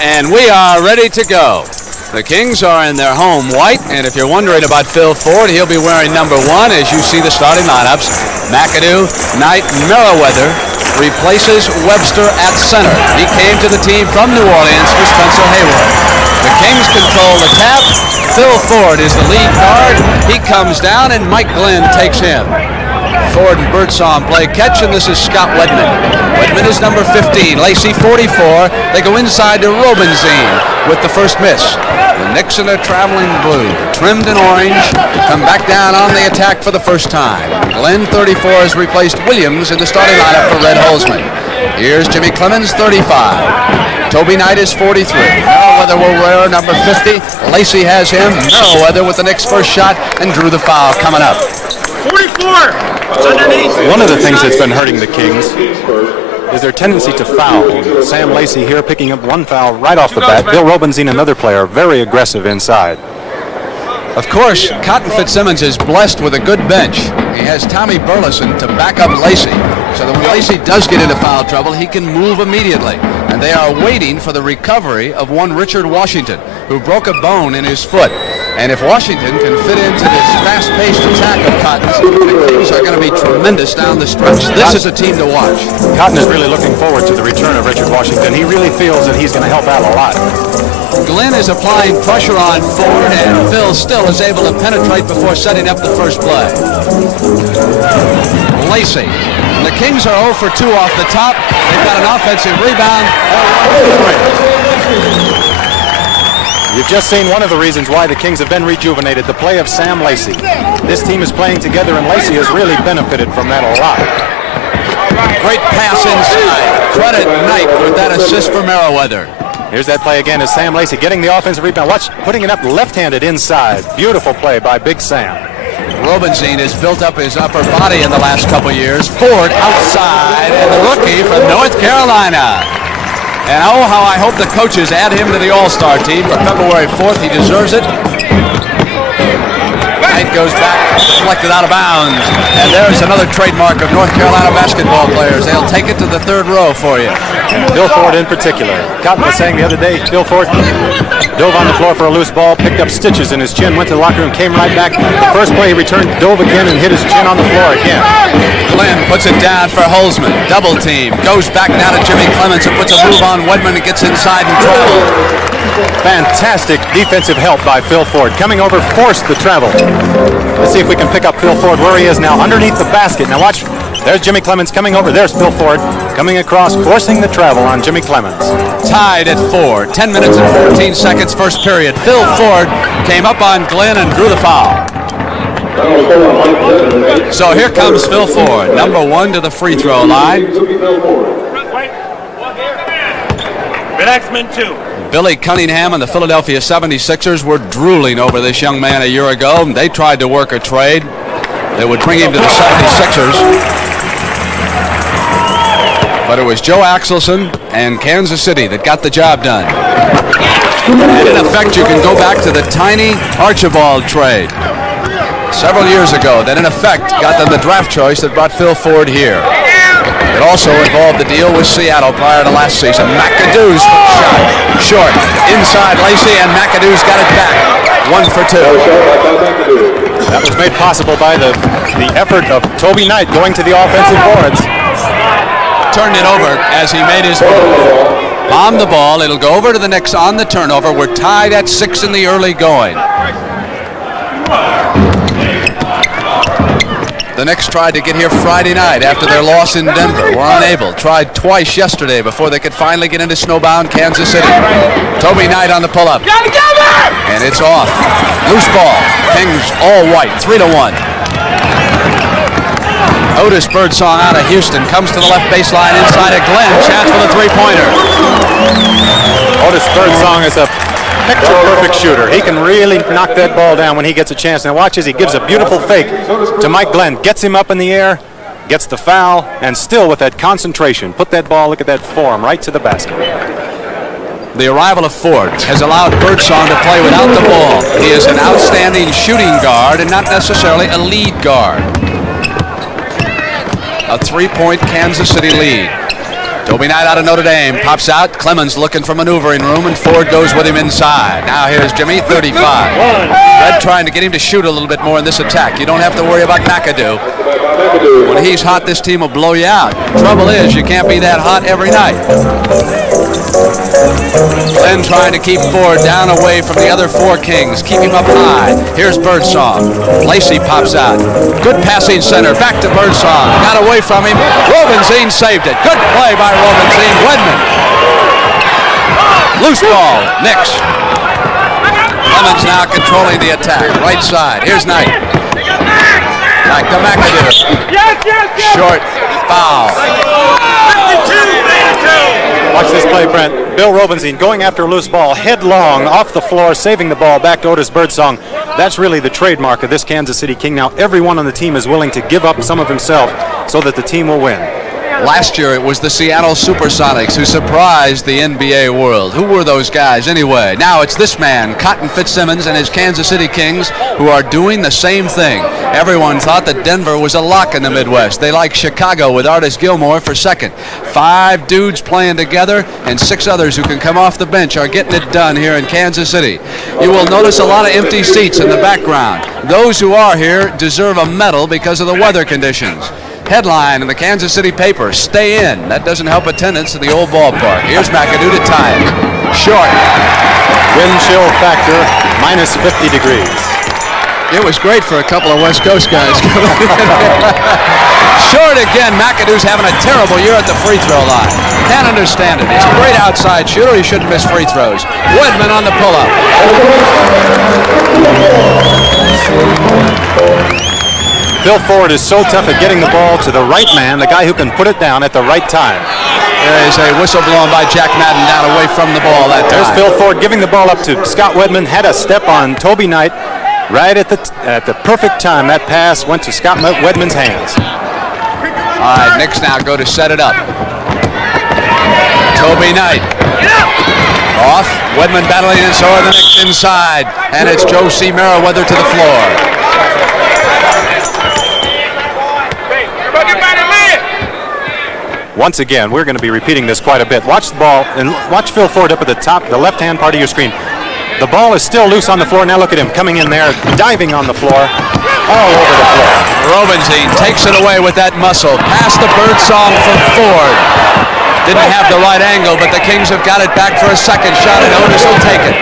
And we are ready to go. The Kings are in their home white, and if you're wondering about Phil Ford, he'll be wearing number 1 as you see the starting lineups. McAdoo, Knight, Merriweather replaces Webster at center. He came to the team from New Orleans for Spencer Haywood. The Kings control the tap. Phil Ford is the lead guard. He comes down, and Mike Glenn takes him. Ford and Birdsong play catch, and this is Scott Wedman. Wedman is number 15, Lacey 44. They go inside to Robenzine with the first miss. The Knicks in their traveling blue, trimmed in orange, come back down on the attack for the first time. Glenn, 34, has replaced Williams in the starting lineup for Red Holzman. Here's Jimmy Clemens, 35. Toby Knight is 43. Merriweather will wear number 50. Lacey has him. Merriweather with the Knicks' first shot, and drew the foul coming up. 44! One of the things that's been hurting the Kings is their tendency to foul. Sam Lacey here picking up one foul right off the bat. Bill Robenzine, another player, very aggressive inside. Of course, Cotton Fitzsimmons is blessed with a good bench. He has Tommy Burleson to back up Lacey, so that when Lacey does get into foul trouble, he can move immediately. And they are waiting for the recovery of one Richard Washington, who broke a bone in his foot. And if Washington can fit into this fast-paced attack of Cotton's, the Kings are going to be tremendous down the stretch. This is a team to watch. Cotton is really looking forward to the return of Richard Washington. He really feels that he's going to help out a lot. Glenn is applying pressure on Ford, and Phil still is able to penetrate before setting up the first play. Lacey. The Kings are 0 for 2 off the top. They've got an offensive rebound. You've just seen one of the reasons why the Kings have been rejuvenated, the play of Sam Lacey. This team is playing together, and Lacey has really benefited from that a lot. Great pass inside. Credit Knight with that assist for Merriweather. Here's that play again as Sam Lacey getting the offensive rebound. Watch, putting it up left-handed inside. Beautiful play by Big Sam. Robenzine has built up his upper body in the last couple years. Ford outside, and the rookie from North Carolina. And oh, how I hope the coaches add him to the All-Star team for February 4th. He deserves it. Knight goes back, deflected out of bounds. And there's another trademark of North Carolina basketball players. They'll take it to the third row for you. And Phil Ford in particular. Cotton was saying the other day, Phil Ford dove on the floor for a loose ball, picked up stitches in his chin, went to the locker room, came right back. The first play he returned, dove again, and hit his chin on the floor again. Glenn puts it down for Holzman. Double team. Goes back now to Jimmy Clemens and puts a move on Wedman and gets inside and travels. Fantastic defensive help by Phil Ford. Coming over, forced the travel. Let's see if we can pick up Phil Ford where he is now, underneath the basket. Now watch, there's Jimmy Clemens coming over. There's Phil Ford coming across, forcing the travel on Jimmy Clemens. Tied at 4. 10 minutes and 14 seconds first period. Phil Ford came up on Glenn and drew the foul. So here comes Phil Ford, number 1 to the free throw line. Relaxman 2. Billy Cunningham and the Philadelphia 76ers were drooling over this young man a year ago. They tried to work a trade. They would bring him to the 76ers. But it was Joe Axelson and Kansas City that got the job done. And in effect, you can go back to the tiny Archibald trade several years ago that in effect got them the draft choice that brought Phil Ford here. It also involved the deal with Seattle prior to last season. McAdoo's shot short. Inside Lacey, and McAdoo's got it back. 1 for 2. That was made possible by the effort of Toby Knight going to the offensive boards. Turned it over as he made his move. Bombed the ball. It'll go over to the Knicks on the turnover. We're tied at 6 in the early going. The Knicks tried to get here Friday night after their loss in Denver. Were unable. Tried twice yesterday before they could finally get into snowbound Kansas City. Toby Knight on the pull-up. And it's off. Loose ball. Kings all white. 3-1. Otis Birdsong out of Houston comes to the left baseline inside of Glenn. Chance for the three-pointer. Otis Birdsong is a picture-perfect shooter. He can really knock that ball down when he gets a chance. Now watch as he gives a beautiful fake to Mike Glenn. Gets him up in the air, gets the foul, and still with that concentration. Put that ball, look at that form, right to the basket. The arrival of Ford has allowed Birdsong to play without the ball. He is an outstanding shooting guard and not necessarily a lead guard. A 3-point Kansas City lead. Toby Knight out of Notre Dame pops out. Clemens looking for maneuvering room, and Ford goes with him inside. Now here's Jimmy, 35. Red trying to get him to shoot a little bit more in this attack. You don't have to worry about McAdoo. When he's hot, this team will blow you out. Trouble is, you can't be that hot every night. Glenn trying to keep Ford down away from the other four Kings. Keep him up high. Here's Birdsong. Lacey pops out. Good passing center. Back to Birdsong. Got away from him. Robinson saved it. Good play by Robinson. Wedman. Loose ball. Knicks. Clemens now controlling the attack. Right side. Here's Knight. Back to McAdoo. Short foul. Watch this play, Brent. Bill Robinson going after a loose ball, headlong off the floor, saving the ball back to Otis Birdsong. That's really the trademark of this Kansas City King. Now everyone on the team is willing to give up some of himself so that the team will win. Last year it was the Seattle Supersonics who surprised the NBA world. Who were those guys anyway? Now it's this man, Cotton Fitzsimmons, and his Kansas City Kings, who are doing the same thing. Everyone thought that Denver was a lock in the Midwest. They like Chicago with Artis Gilmore for second. 5 dudes playing together, and 6 others who can come off the bench are getting it done here in Kansas City. You will notice a lot of empty seats in the background. Those who are here deserve a medal because of the weather conditions. Headline in the Kansas City paper, stay in. That doesn't help attendance at the old ballpark. Here's McAdoo to tie it. Short. Wind chill factor, minus 50 degrees. It was great for a couple of West Coast guys. Short again. McAdoo's having a terrible year at the free throw line. Can't understand it. He's a great outside shooter. He shouldn't miss free throws. Wedman on the pull-up. Phil Ford is so tough at getting the ball to the right man, the guy who can put it down at the right time. There is a whistle blown by Jack Madden down away from the ball that time. There's Phil Ford giving the ball up to Scott Wedman, had a step on Toby Knight right at the perfect time. That pass went to Scott Wedman's hands. All right, Knicks now go to set it up. Toby Knight. Off. Wedman battling and so are the Knicks inside. And it's Joe C. Merriweather to the floor. Once again, we're going to be repeating this quite a bit. Watch the ball and watch Phil Ford up at the top, the left-hand part of your screen. The ball is still loose on the floor. Now look at him coming in there, diving on the floor, all over the floor. Robinson takes it away with that muscle. Past the Birdsong from Ford. Didn't have the right angle, but the Kings have got it back for a second shot, and Otis will take it.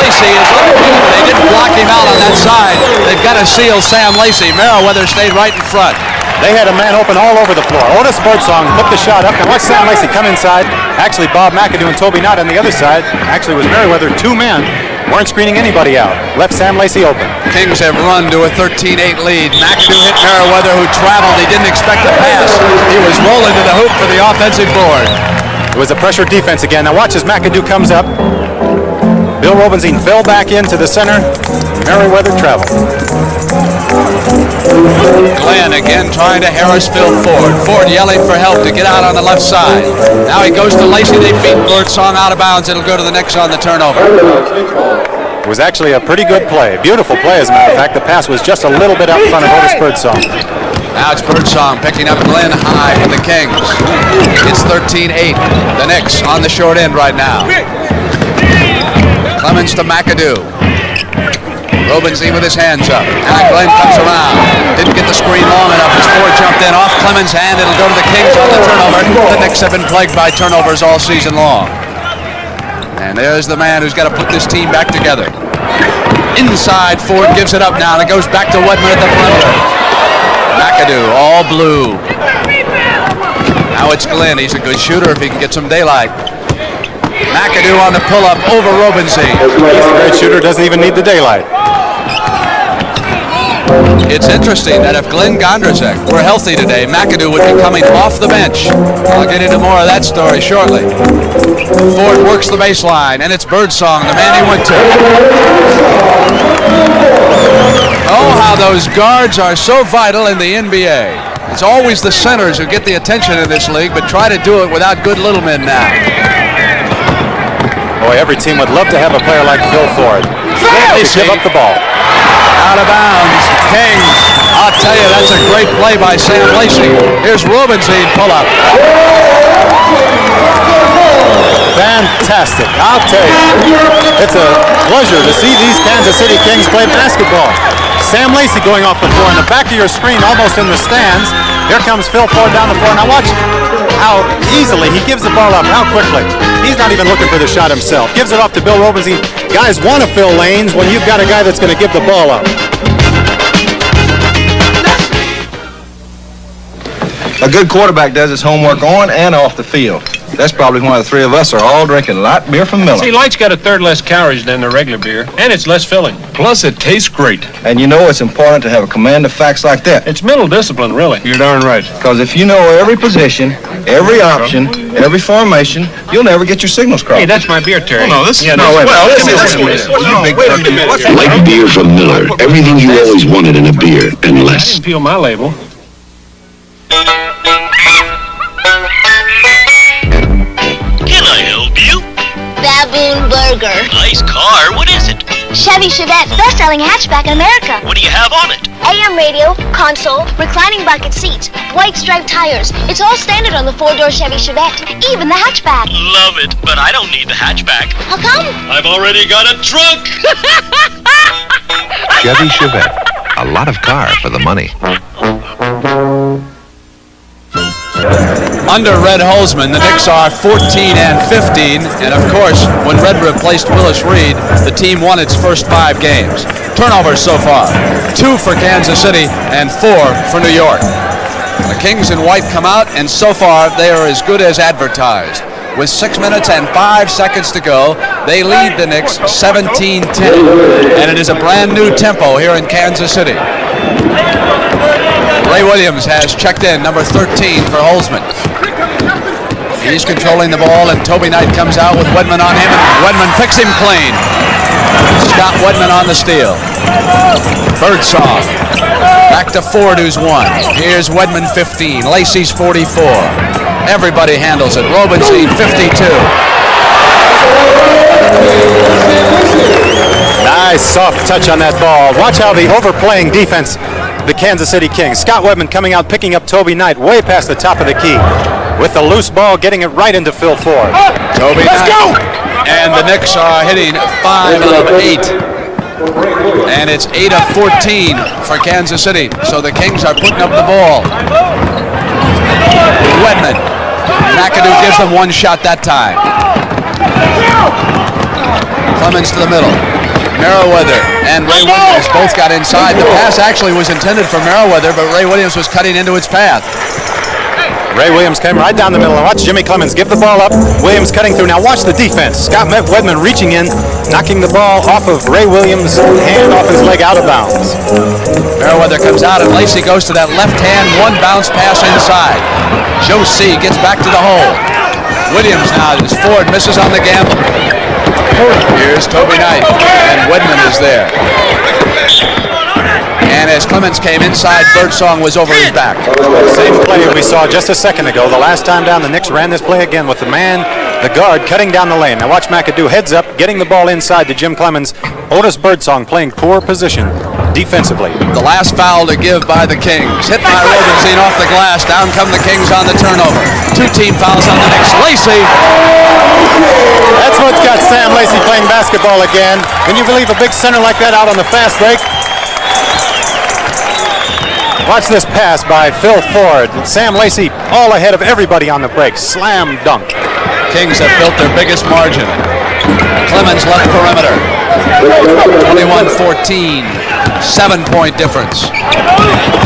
Lacey is underneath. They didn't block him out on that side. They've got to seal Sam Lacey. Merriweather stayed right in front. They had a man open all over the floor. Otis Birdsong put the shot up. Now watch Sam Lacey come inside. Actually, Bob McAdoo and Toby Knight on the other side. Actually, was Merriweather. 2 men weren't screening anybody out. Left Sam Lacey open. Kings have run to a 13-8 lead. McAdoo hit Merriweather, who traveled. He didn't expect the pass. He was rolling to the hoop for the offensive board. It was a pressure defense again. Now watch as McAdoo comes up. Bill Robinson fell back into the center. Merriweather traveled. Glenn again trying to harass Phil Ford. Ford yelling for help to get out on the left side. Now he goes to Lacey. They feed Birdsong out of bounds. It'll go to the Knicks on the turnover. It was actually a pretty good play. Beautiful play, as a matter of fact. The pass was just a little bit out in front of Otis Birdsong. Now it's Birdsong picking up Glenn high for the Kings. It's 13-8. The Knicks on the short end right now. Clemens to McAdoo. Robinson with his hands up. Now Glenn comes around. Didn't get the screen long enough as Ford jumped in off Clemens' hand. It'll go to the Kings on the turnover. The Knicks have been plagued by turnovers all season long. And there's the man who's got to put this team back together. Inside, Ford gives it up now, and it goes back to Wedman at the perimeter. McAdoo, all blue. Now it's Glenn. He's a good shooter if he can get some daylight. McAdoo on the pull-up over Robinson. He's a great shooter, doesn't even need the daylight. It's interesting that if Glenn Gondrzak were healthy today, McAdoo would be coming off the bench. I'll get into more of that story shortly. Ford works the baseline, and it's Birdsong, the man he went to. Oh, how those guards are so vital in the NBA. It's always the centers who get the attention in this league, but try to do it without good little men now. Boy, every team would love to have a player like Phil Ford. They give up the ball. Out of bounds. Kings. I'll tell you, that's a great play by Sam Lacey. Here's Rubenstein pull-up. Fantastic. I'll tell you, it's a pleasure to see these Kansas City Kings play basketball. Sam Lacey going off the floor. In the back of your screen, almost in the stands, here comes Phil Ford down the floor. Now watch how easily he gives the ball up, how quickly. He's not even looking for the shot himself. Gives it off to Bill Rubenstein. Guys want to fill lanes when you've got a guy that's going to give the ball up. A good quarterback does his homework on and off the field. That's probably why the three of us are all drinking light beer from Miller. See, light's got a third less calories than the regular beer, and it's less filling. Plus, it tastes great. And you know it's important to have a command of facts like that. It's mental discipline, really. You're darn right. Because if you know every position, every option, every formation, you'll never get your signals crossed. Hey, that's my beer, Terry. Oh, no, this yeah, is... No, wait a minute. Light beer from Miller. Everything you always wanted in a beer, and I less. didn't peel my label. Baboon Burger. Nice car. What is it? Chevy Chevette, best-selling hatchback in America. What do you have on it? AM radio, console, reclining bucket seats, white striped tires. It's all standard on the four-door Chevy Chevette, even the hatchback. Love it, but I don't need the hatchback. How come? I've already got a trunk. Chevy Chevette. A lot of car for the money. Under Red Holzman, the Knicks are 14 and 15, and of course, when Red replaced Willis Reed, the team won its first 5 games. Turnovers so far, 2 for Kansas City and 4 for New York. The Kings in white come out, and so far they are as good as advertised. With 6 minutes and 5 seconds to go, they lead the Knicks 17-10, and it is a brand new tempo here in Kansas City. Ray Williams has checked in, number 13 for Holzman. He's controlling the ball, and Toby Knight comes out with Wedman on him, and Wedman picks him clean. Scott Wedman on the steal. Birdsong. Back to Ford, who's 1. Here's Wedman, 15. Lacey's 44. Everybody handles it. Rubenstein, 52. Nice soft touch on that ball. Watch how the overplaying defense, the Kansas City Kings. Scott Wedman coming out, picking up Toby Knight way past the top of the key. With the loose ball, getting it right into Phil Ford. Toby Knight. Go! And the Knicks are hitting 5 of 8. And it's 8 of 14 for Kansas City. So the Kings are putting up the ball. Wedman. McAdoo gives them one shot that time. Clemens to the middle. Merriweather and Ray Williams both got inside. The pass actually was intended for Merriweather, but Ray Williams was cutting into its path. Ray Williams came right down the middle, and watch Jimmy Clemens give the ball up. Williams cutting through. Now watch the defense. Scott Wedman reaching in, knocking the ball off of Ray Williams' hand, off his leg, out of bounds. Merriweather comes out, and Lacey goes to that left hand, one bounce pass inside. Joe C. gets back to the hole. Williams now, as Ford misses on the gamble. Here's Toby Knight, and Wedman is there. And as Clemens came inside, Birdsong was over his back. Same play we saw just a second ago. The last time down, the Knicks ran this play again with the man, the guard, cutting down the lane. Now watch McAdoo heads up, getting the ball inside to Jim Clemens. Otis Birdsong playing poor position defensively. The last foul to give by the Kings. Hit by Rubenstein off the glass. Down come the Kings on the turnover. 2 team fouls on the Knicks. Lacey. That's what's got Sam Lacey playing basketball again. When you leave a big center like that out on the fast break. Watch this pass by Phil Ford. Sam Lacey all ahead of everybody on the break. Slam dunk. Kings have built their biggest margin. Clemens left perimeter. 21-14. 7-point difference.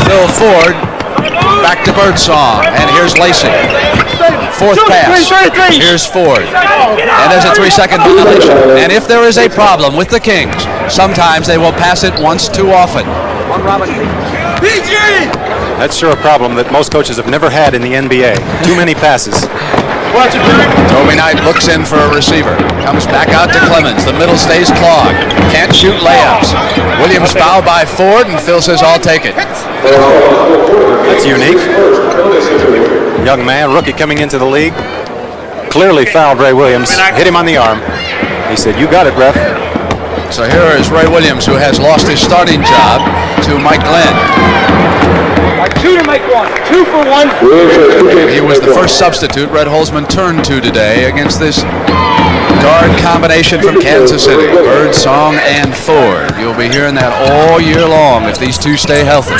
Phil Ford back to Birdsong. And here's Lacey. 4th pass. Here's Ford. And there's a 3-second violation. And if there is a problem with the Kings, sometimes they will pass it once too often. That's sure a problem that most coaches have never had in the NBA. Too many passes. Toby Knight looks in for a receiver. Comes back out to Clemens. The middle stays clogged. Can't shoot layups. Williams fouled by Ford, and Phil says, I'll take it. That's unique. Young man, rookie coming into the league. Clearly fouled Ray Williams. Hit him on the arm. He said, you got it, ref. So here is Ray Williams, who has lost his starting job to Mike Glenn. 2 to make 1. 2 for 1. He was the first substitute Red Holzman turned to today against this guard combination from Kansas City. Birdsong and Ford. You'll be hearing that all year long if these two stay healthy.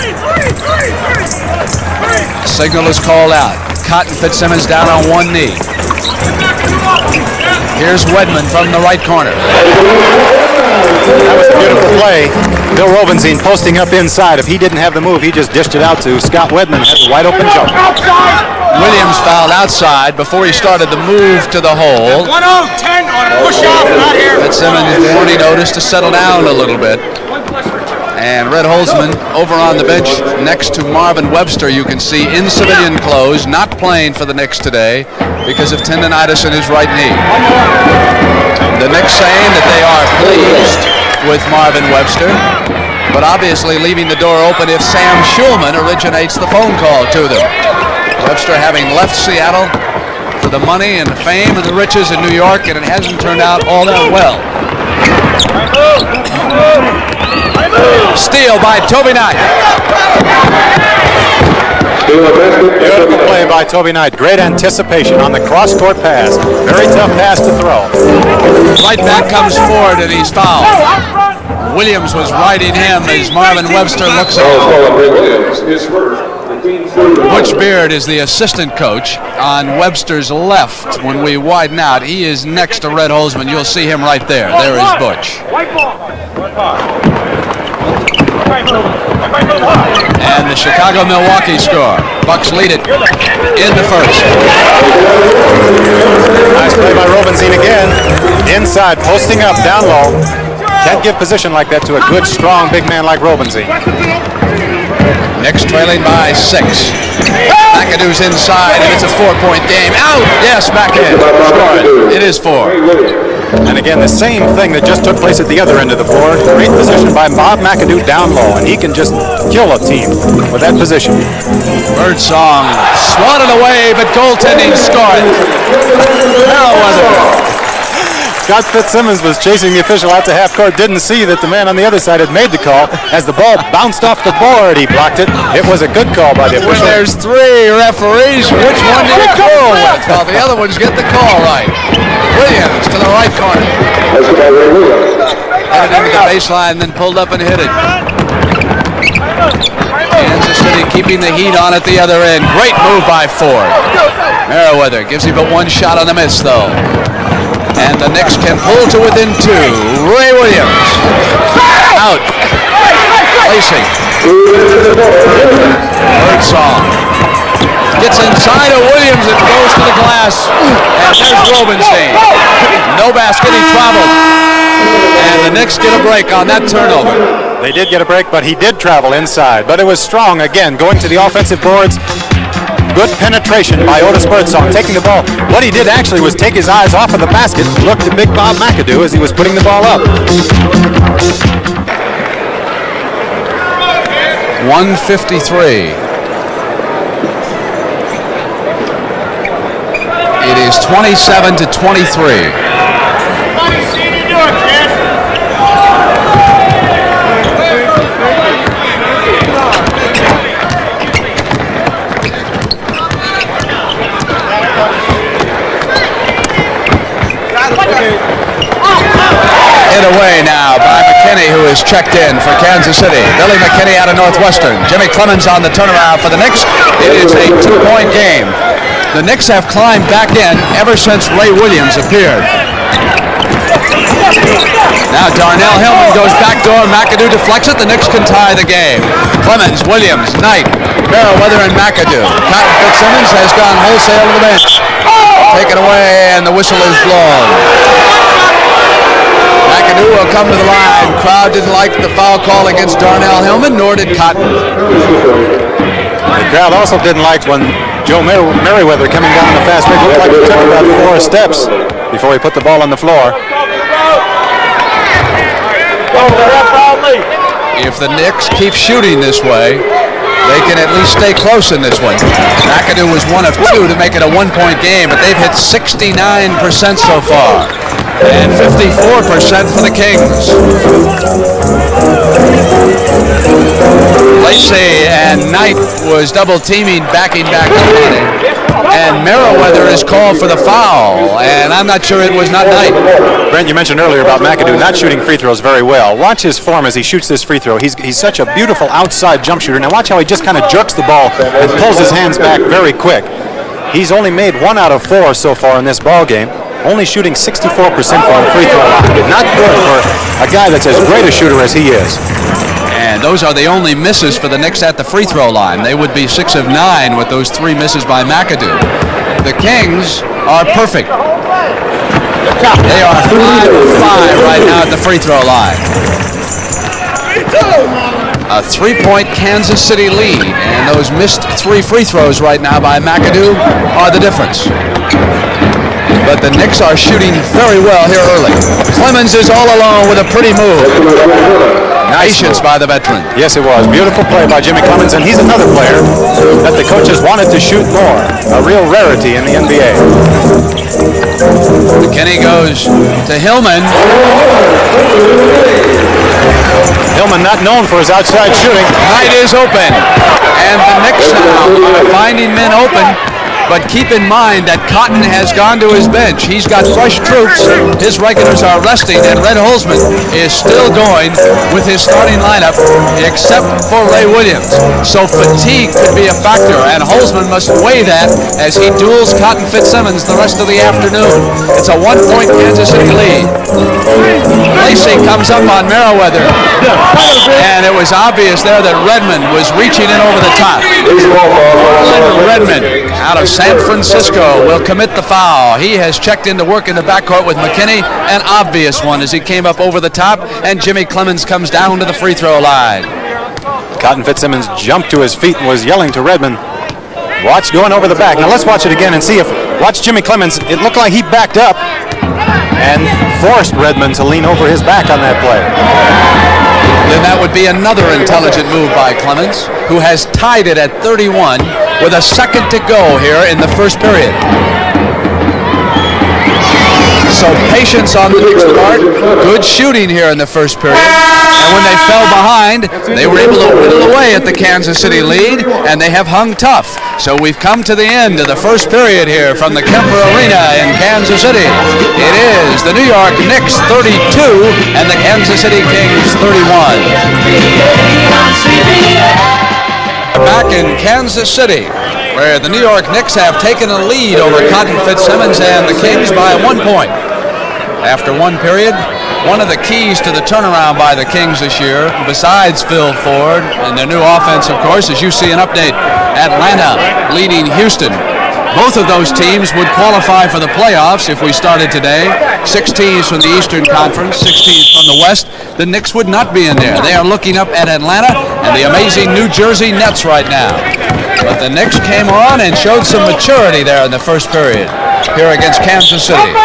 Signal is called out. Cotton Fitzsimmons down on one knee. Here's Wedman from the right corner. That was a beautiful play. Bill Robenzien posting up inside. If he didn't have the move, he just dished it out to Scott Wedman. Had a wide open jump. Williams fouled outside before he started the move to the hole. 1-0, 10 on a push off, not here. Fitzsimmons warning Otis to settle down a little bit. And Red Holzman over on the bench next to Marvin Webster, you can see in civilian clothes, not playing for the Knicks today because of tendonitis in his right knee. The Knicks saying that they are pleased with Marvin Webster, but obviously leaving the door open if Sam Schulman originates the phone call to them. Webster having left Seattle for the money and the fame and the riches in New York, and it hasn't turned out all that well. Steal by Toby Knight. Beautiful play by Toby Knight. Great anticipation on the cross-court pass. Very tough pass to throw. Right back comes Ford, and he's fouled. Williams was riding him as Marvin Webster looks over. Butch Beard is the assistant coach on Webster's left. When we widen out, he is next to Red Holzman. You'll see him right there. There is Butch. And the Chicago-Milwaukee score. Bucks lead it in the first. Nice play by Robenzien again. Inside, posting up, down low. Can't give position like that to a good, strong, big man like Robenzien. Knicks trailing by 6. McAdoo's inside, and it's a 4-point game. Out! Yes, back in. Scored. It is 4. And again, the same thing that just took place at the other end of the floor. Great position by Bob McAdoo down low, and he can just kill a team with that position. Birdsong swatted away, but goaltending scored. Merriweather. Scott Fitzsimmons was chasing the official out to half court, didn't see that the man on the other side had made the call. As the ball bounced off the board, he blocked it. It was a good call by the official. When there's 3 referees, which one do you call with? Well, the other ones get the call right. Williams to the right corner. Headed into the baseline, then pulled up and hit it. Kansas City keeping the heat on at the other end. Great move by Ford. Merriweather gives him but one shot on the miss, though. And the Knicks can pull to within 2. Ray Williams. Out. Placing. Birdsong. Gets inside of Williams and goes to the glass. And there's Robenzien. No basket, he traveled. And the Knicks get a break on that turnover. They did get a break, but he did travel inside. But it was strong again, going to the offensive boards. Good penetration by Otis Birdsong, taking the ball. What he did actually was take his eyes off of the basket, look to Big Bob McAdoo as he was putting the ball up. 153. It is 27-23. Hit away now by McKinney, who is checked in for Kansas City. Billy McKinney out of Northwestern. Jimmy Clemens on the turnaround for the Knicks. It is a 2-point game. The Knicks have climbed back in ever since Ray Williams appeared. Now Darnell Hillman goes backdoor. McAdoo deflects it. The Knicks can tie the game. Clemens, Williams, Knight, Merriweather, and McAdoo. Cotton Fitzsimmons has gone wholesale to the bench. Taken away, and the whistle is blown. McAdoo will come to the line. Crowd didn't like the foul call against Darnell Hillman, nor did Cotton. The crowd also didn't like when Joe Merriweather coming down the fast break. Looked like he took about 4 steps before he put the ball on the floor. If the Knicks keep shooting this way, they can at least stay close in this one. McAdoo was one of two to make it a one-point game, but they've hit 69% so far. And 54% for the Kings. Lacey and Knight was double teaming, backing back up on it. And Merriweather is called for the foul, and I'm not sure it was not Knight. Brent, you mentioned earlier about McAdoo not shooting free throws very well. Watch his form as he shoots this free throw. He's such a beautiful outside jump shooter. Now watch how he just kind of jerks the ball and pulls his hands back very quick. He's only made 1 out of 4 so far in this ball game. Only shooting 64% from the free throw line. Not good for a guy that's as great a shooter as he is. And those are the only misses for the Knicks at the free throw line. They would be 6 of 9 with those 3 misses by McAdoo. The Kings are perfect. They are 5 of 5 right now at the free throw line. A 3-point Kansas City lead, and those missed 3 free throws right now by McAdoo are the difference. But the Knicks are shooting very well here early. Clemens is all alone with a pretty move. Patience by the veteran. Yes, it was. Beautiful play by Jimmy Clemens, and he's another player that the coaches wanted to shoot more. A real rarity in the NBA. McKinney goes to Hillman. Hillman not known for his outside shooting. Knight is open. And the Knicks now are finding men open. But keep in mind that Cotton has gone to his bench. He's got fresh troops. His regulars are resting, and Red Holzman is still going with his starting lineup, except for Ray Williams. So fatigue could be a factor, and Holzman must weigh that as he duels Cotton Fitzsimmons the rest of the afternoon. It's a 1-point Kansas City lead. Lacey comes up on Merriweather, and it was obvious there that Redmond was reaching in over the top. Redmond out of San Francisco will commit the foul. He has checked into work in the backcourt with McKinney, an obvious one as he came up over the top, and Jimmy Clemens comes down to the free throw line. Cotton Fitzsimmons jumped to his feet and was yelling to Redmond. Watch going over the back. Now let's watch it again and see if, watch Jimmy Clemens, it looked like he backed up and forced Redmond to lean over his back on that play. Then that would be another intelligent move by Clemens, who has tied it at 31 with a second to go here in the first period. So patience on the Knicks' part. Good shooting here in the first period. And when they fell behind, they were able to whittle away at the Kansas City lead, and they have hung tough. So we've come to the end of the first period here from the Kemper Arena in Kansas City. It is the New York Knicks 32 and the Kansas City Kings 31. Back in Kansas City, where the New York Knicks have taken a lead over Cotton Fitzsimmons and the Kings by 1 point. After one period, one of the keys to the turnaround by the Kings this year, besides Phil Ford and their new offense, of course, as you see an update, Atlanta leading Houston. Both of those teams would qualify for the playoffs if we started today. 6 teams from the Eastern Conference, 6 teams from the West. The Knicks would not be in there. They are looking up at Atlanta and the amazing New Jersey Nets right now. But the Knicks came on and showed some maturity there in the first period here against Kansas City.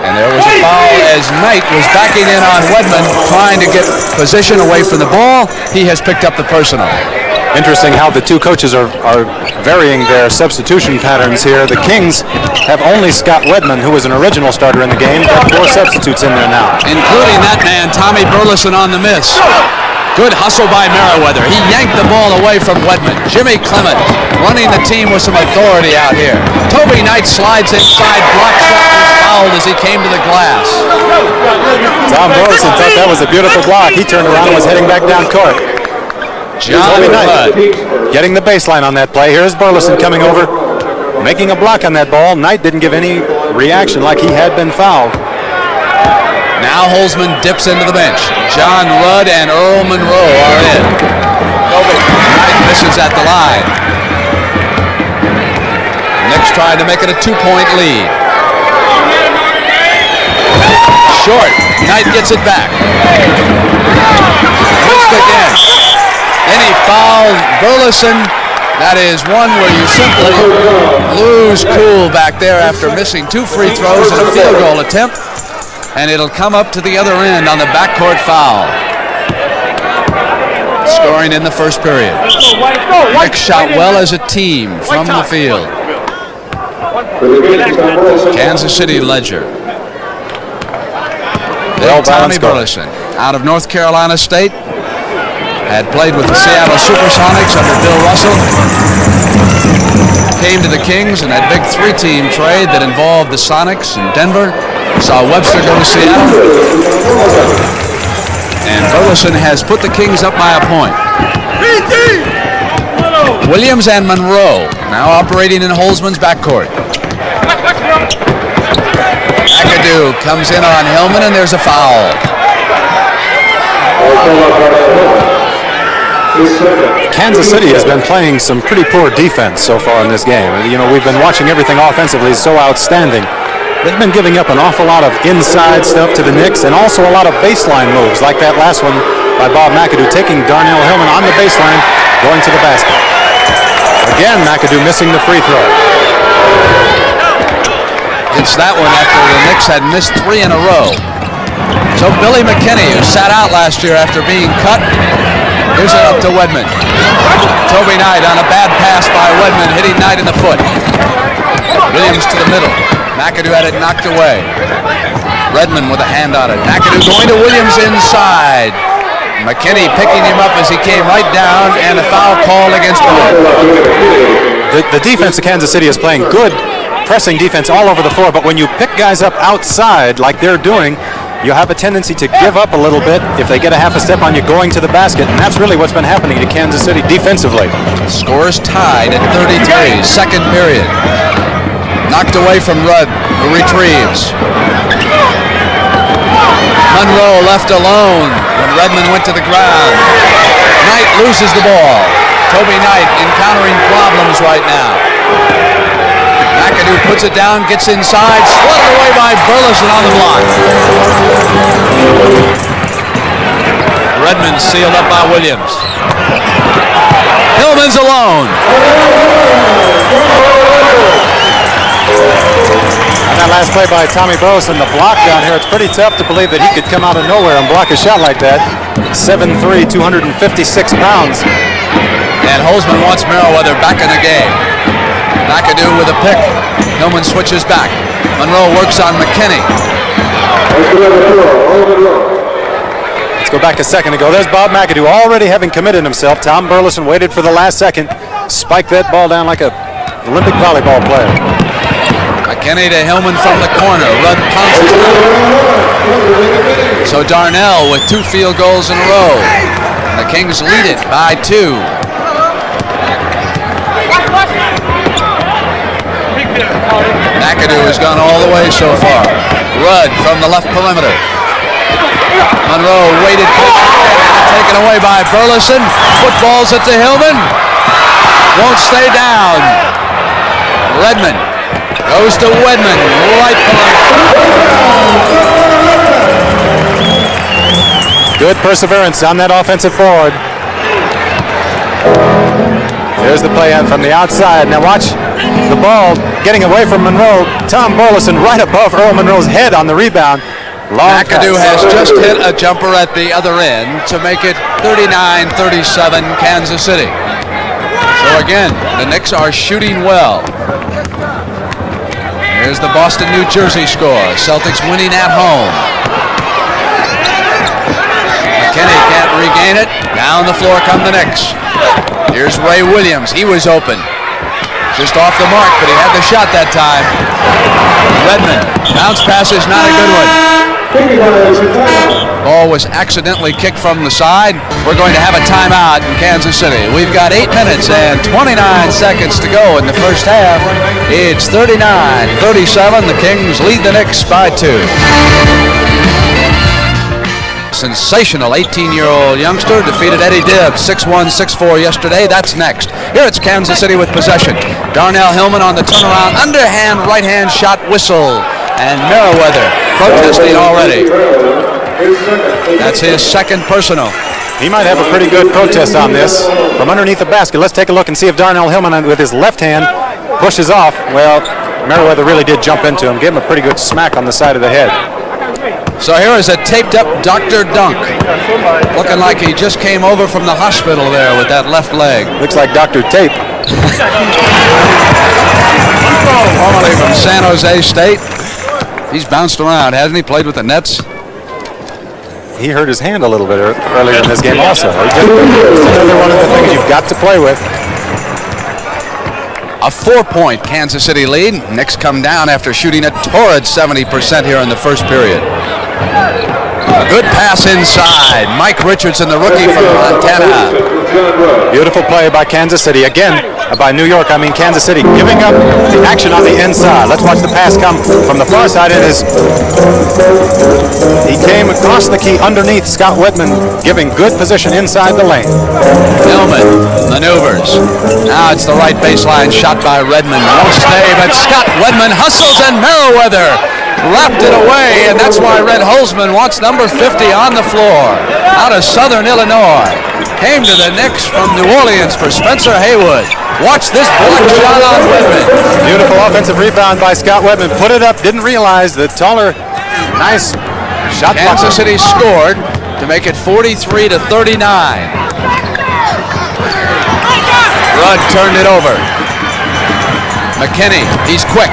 And there was a foul as Knight was backing in on Wedman, trying to get position away from the ball. He has picked up the personal. Interesting how the two coaches are varying their substitution patterns here. The Kings have only Scott Wedman, who was an original starter in the game, but 4 substitutes in there now. Including that man, Tommy Burleson, on the miss. Good hustle by Merriweather. He yanked the ball away from Wedman. Jimmy Clement running the team with some authority out here. Toby Knight slides inside, blocks that, was fouled as he came to the glass. Tom Burleson thought that was a beautiful block. He turned around and was heading back down court. John Knight getting the baseline on that play. Here's Burleson coming over, making a block on that ball. Knight didn't give any reaction like he had been fouled. Now Holzman dips into the bench. John Rudd and Earl Monroe are in. Knight misses at the line. Knicks trying to make it a 2-point lead. Short. Knight gets it back. Missed again. Then he fouled Burleson. That is one where you simply lose cool back there after missing 2 free throws and a field goal attempt. And it'll come up to the other end on the backcourt foul. scoring in the first period. Knicks shot well as a team from the field. Kansas City Ledger. Tommy Burleson, out of North Carolina State, had played with the Seattle Supersonics under Bill Russell. Came to the Kings in that big three-team trade that involved the Sonics in Denver. Saw Webster go to Seattle. And Burleson has put the Kings up by a point. Williams and Monroe now operating in Holzman's backcourt. McAdoo comes in on Hillman, and there's a foul. Kansas City has been playing some pretty poor defense so far in this game. You know, we've been watching everything offensively so outstanding. They've been giving up an awful lot of inside stuff to the Knicks and also a lot of baseline moves, like that last one by Bob McAdoo, taking Darnell Hillman on the baseline, going to the basket. Again, McAdoo missing the free throw. It's that one after the Knicks had missed 3 in a row. So Billy McKinney, who sat out last year after being cut, here's it up to Wedman. Toby Knight on a bad pass by Wedman, hitting Knight in the foot. Williams to the middle. McAdoo had it knocked away. Redmond with a hand on it. McAdoo going to Williams inside. McKinney picking him up as he came right down, and a foul called against Williams. The defense of Kansas City is playing good pressing defense all over the floor, but when you pick guys up outside like they're doing, you have a tendency to give up a little bit if they get a half a step on you going to the basket, and that's really what's been happening to Kansas City defensively. Scores tied at 33, second period. Knocked away from Rudd, who retrieves. Monroe left alone when Redmond went to the ground. Knight loses the ball. Toby Knight encountering problems right now. McAdoo puts it down, gets inside, swatted away by Burleson on the block. Redmond sealed up by Williams. Hillman's alone. And that last play by Tommy Burleson, the block down here, it's pretty tough to believe that he could come out of nowhere and block a shot like that. 7'3", 256 pounds. And Holzman wants Merriweather back in the game. McAdoo with a pick. Hillman switches back. Monroe works on McKinney. Let's go back a second ago. There's Bob McAdoo already having committed himself. Tom Burleson waited for the last second. Spiked that ball down like a Olympic volleyball player. McKinney to Hillman from the corner. Rudd pounces. So Darnell with 2 field goals in a row. The Kings lead it by 2. McAdoo has gone all the way so far. Rudd from the left perimeter. Monroe waited, taken away by Burleson. Footballs it to Hillman. Won't stay down. Redmond goes to Wedman. Right perimeter. Good perseverance on that offensive board. There's the play in from the outside. Now watch the ball getting away from Monroe. Tom Burleson right above Earl Monroe's head on the rebound. McAdoo has just hit a jumper at the other end to make it 39-37 Kansas City. So again, the Knicks are shooting well. Here's the Boston, New Jersey score. Celtics winning at home. McKinney can't regain it. Down the floor come the Knicks. Here's Ray Williams. He was open. Just off the mark, but he had the shot that time. Redmond. Bounce pass is not a good one. Ball was accidentally kicked from the side. We're going to have a timeout in Kansas City. We've got 8 minutes and 29 seconds to go in the first half. It's 39-37. The Kings lead the Knicks by 2. Sensational 18-year-old youngster defeated Eddie Dibbs 6-1, 6-4 yesterday. That's next. Here it's Kansas City with possession. Darnell Hillman on the turnaround. Underhand, right-hand shot whistle. And Merriweather protesting already. That's his second personal. He might have a pretty good protest on this. From underneath the basket, let's take a look and see if Darnell Hillman with his left hand pushes off. Well, Merriweather really did jump into him, gave him a pretty good smack on the side of the head. So here is a taped-up Dr. Dunk. Looking like he just came over from the hospital there with that left leg. Looks like Dr. Tape. Formerly from San Jose State. He's bounced around, hasn't he? Played with the Nets. He hurt his hand a little bit earlier in this game also. It's another one of the things you've got to play with. A 4-point Kansas City lead. Knicks come down after shooting a torrid 70% here in the first period. A good pass inside. Mike Richardson, the rookie from Montana. Beautiful play by Kansas City. Again, by New York, I mean Kansas City, giving up the action on the inside. Let's watch the pass come from the far side. He came across the key underneath Scott Whitman, giving good position inside the lane. Hillman maneuvers. Now it's the right baseline shot by Redmond. Won't stay, but Scott Whitman hustles and Merriweather wrapped it away, and that's why Red Holzman wants number 50 on the floor. Out of Southern Illinois. Came to the Knicks from New Orleans for Spencer Haywood. Watch this block shot on Whitman. Beautiful offensive rebound by Scott Whitman. Put it up, didn't realize the taller, nice shot. Kansas City scored to make it 43-39. Rudd turned it over. McKinney, he's quick.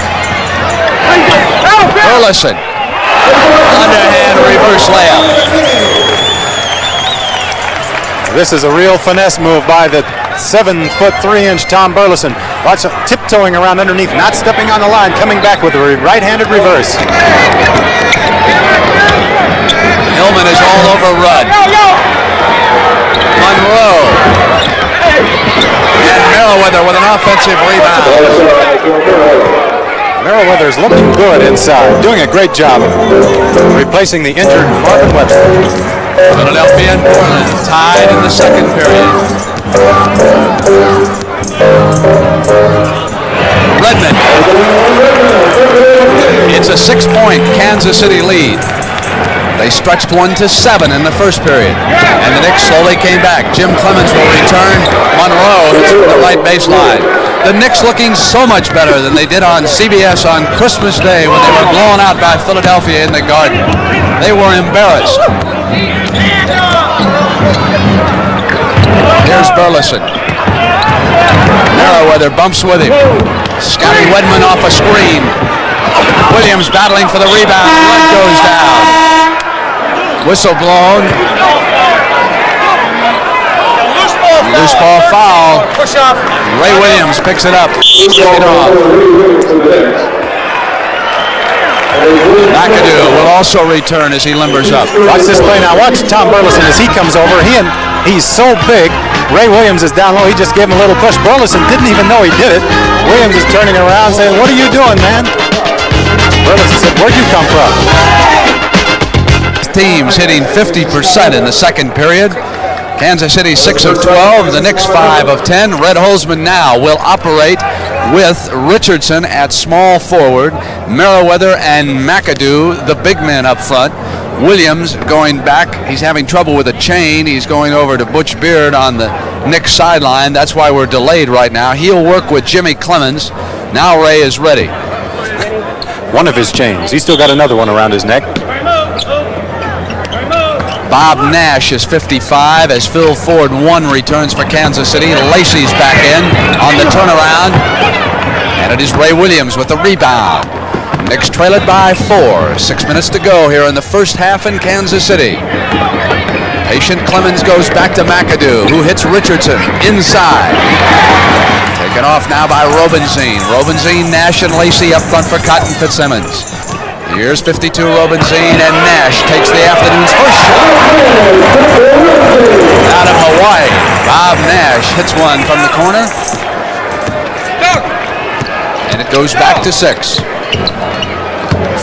Burleson, underhand reverse layup. This is a real finesse move by the 7'3" Tom Burleson. Watch him tiptoeing around underneath, not stepping on the line, coming back with a right-handed reverse. Hillman is all over Rudd. Monroe. And Merriweather with an offensive rebound. Merriweather's looking good inside, doing a great job of replacing the injured Marvin Webster. Philadelphia and Portland tied in the second period. Redmond. It's a 6-point Kansas City lead. They stretched 1-7 in the first period, and the Knicks slowly came back. Jim Clemens will return. Monroe hits from the right baseline. The Knicks looking so much better than they did on CBS on Christmas Day when they were blown out by Philadelphia in the Garden. They were embarrassed. Here's Burleson. Merriweather bumps with him. Scotty Wedman off a screen. Williams battling for the rebound. Rudd goes down. Whistle blown. Loose ball foul. Ray Williams picks it up. It off. McAdoo will also return as he limbers up. Watch this play now. Watch Tom Burleson as he comes over. He's so big. Ray Williams is down low. He just gave him a little push. Burleson didn't even know he did it. Williams is turning around saying, "What are you doing, man?" Burleson said, "Where'd you come from?" Teams hitting 50% in the second period. Kansas City 6 of 12, the Knicks 5 of 10. Red Holzman now will operate with Richardson at small forward, Merriweather and McAdoo, the big men up front. Williams going back. He's having trouble with a chain. He's going over to Butch Beard on the Knicks sideline. That's why we're delayed right now. He'll work with Jimmy Clemens. Now Ray is ready. One of his chains. He's still got another one around his neck. Bob Nash is 55 as Phil Ford 1 returns for Kansas City. Lacey's back in on the turnaround. And it is Ray Williams with the rebound. Knicks trail it by 4. 6 minutes to go here in the first half in Kansas City. Patient Clemens goes back to McAdoo, who hits Richardson inside. Taken off now by Robinzine. Robinzine, Nash, and Lacey up front for Cotton Fitzsimmons. Here's 52 Robinzine, and Nash takes the afternoon's first shot. Out of Hawaii, Bob Nash hits one from the corner. And it goes back to 6.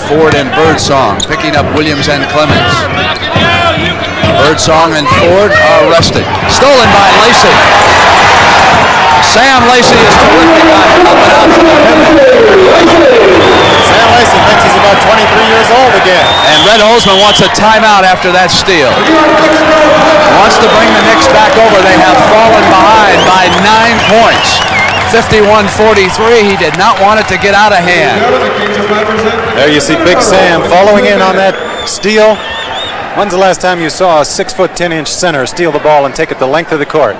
Ford and Birdsong picking up Williams and Clemens. Birdsong and Ford are arrested. Stolen by Lacey. Sam Lacey is terrific on helping out from the pivot. Sam Lacey thinks he's about 23 years old again. And Red Holzman wants a timeout after that steal. Wants to bring the Knicks back over. They have fallen behind by 9 points. 51-43. He did not want it to get out of hand. There you see Big Sam following in on that steal. When's the last time you saw a 6', 10" center steal the ball and take it the length of the court?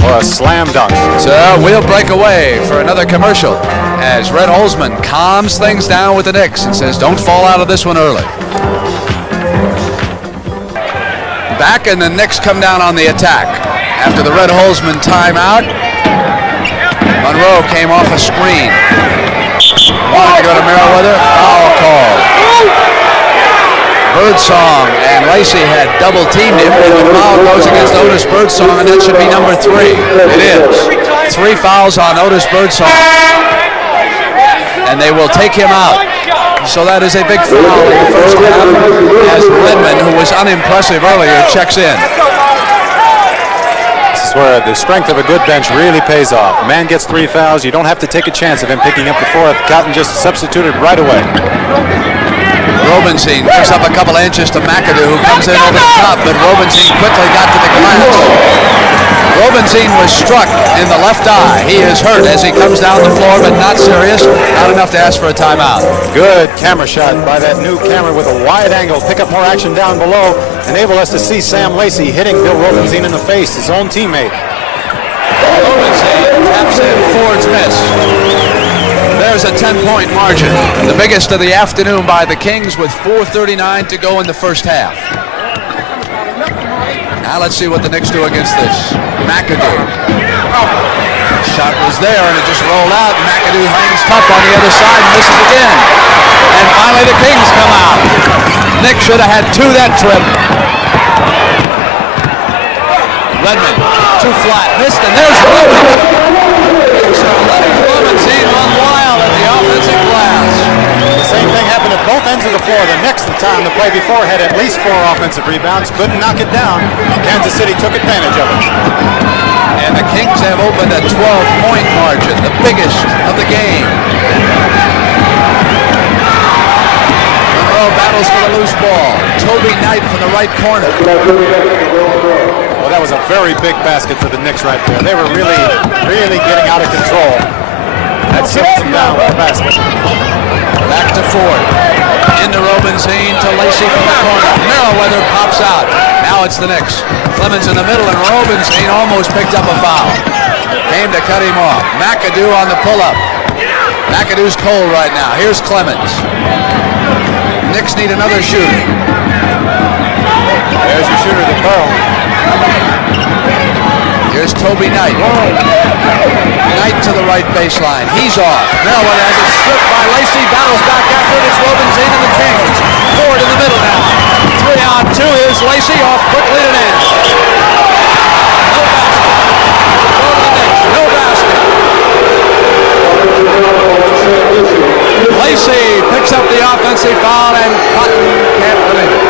Or a slam dunk? So we'll break away for another commercial as Red Holzman calms things down with the Knicks and says, don't fall out of this one early. Back, and the Knicks come down on the attack. After the Red Holzman timeout, Monroe came off a screen. Wanted to go to Merriweather, foul call. Birdsong and Lacey had double teamed him, and the foul goes against Otis Birdsong, and that should be number 3. It is. 3 fouls on Otis Birdsong, and they will take him out. So that is a big foul in the first half as Redmond, who was unimpressive earlier, checks in. This is where the strength of a good bench really pays off. A man gets 3 fouls, you don't have to take a chance of him picking up the 4th. Cotton just substituted right away. Robinson picks up a couple of inches to McAdoo, who comes in over the top, but Robinson quickly got to the glass. Robinson was struck in the left eye. He is hurt as he comes down the floor, but not serious. Not enough to ask for a timeout. Good camera shot by that new camera with a wide angle. Pick up more action down below. Enable us to see Sam Lacey hitting Bill Robinson in the face, his own teammate. Robinson taps in Ford's miss. There's a 10-point margin, the biggest of the afternoon by the Kings with 4:39 to go in the first half. Now let's see what the Knicks do against this. McAdoo. Shot was there and it just rolled out. McAdoo hangs tough on the other side and misses again. And finally the Kings come out. Knicks should have had 2 that trip. Redmond, too flat, missed, and there's Redmond. So letting Robinson run wild at the offensive glass. The same thing happened at both ends of the floor. The Knicks, the time the play before, had at least 4 offensive rebounds, couldn't knock it down. Kansas City took advantage of it. And the Kings have opened a 12-point margin, the biggest of the game. Monroe battles for the loose ball. Toby Knight from the right corner. Well, that was a very big basket for the Knicks right there. They were really getting out of control. That settles them down with the basket. Back to Ford. Into Robinson to Lacey from the corner. Merriweather pops out. Now it's the Knicks. Clemens in the middle, and Robinson almost picked up a foul. Came to cut him off. McAdoo on the pull-up. McAdoo's cold right now. Here's Clemens. Knicks need another shooter. There's your shooter, the Pearl. Here's Toby Knight. Knight to the right baseline. He's off. Merriweather has it stripped by Lacey. Battles back after it. It's Robinson and the Kings. Ford in the middle now. 3 on 2. Here's Lacey off quickly to Nance. No basket. Lacey picks up the offensive foul, and Cotton can't believe it.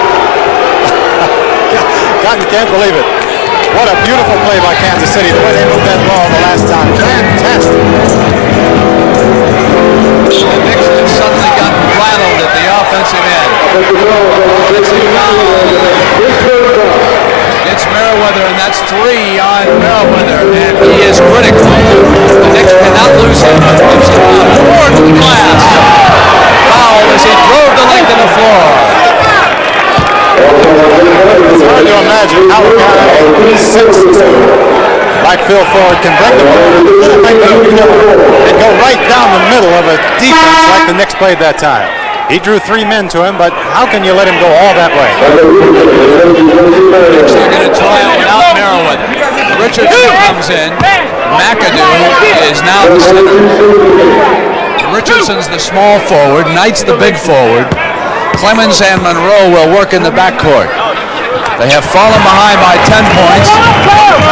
Cotton can't believe it. What a beautiful play by Kansas City, the way they moved that ball the last time. Fantastic. The Knicks have suddenly gotten rattled at the offensive end. Offensive foul. It's Merriweather, and that's 3 on Merriweather, and he is critical. The Knicks cannot lose him, but lose him out. Ford to the glass. Foul as he drove the length of the floor. It's hard to imagine how a guy 6'2" like Phil Ford can bring the ball and go right down the middle of a defense like the Knicks played that time. He drew 3 men to him, but how can you let him go all that way? Knicks are going to try it without Merriweather. Richardson comes in. McAdoo is now the center. Richardson's the small forward. Knight's the big forward. Clemens and Monroe will work in the backcourt. They have fallen behind by 10 points.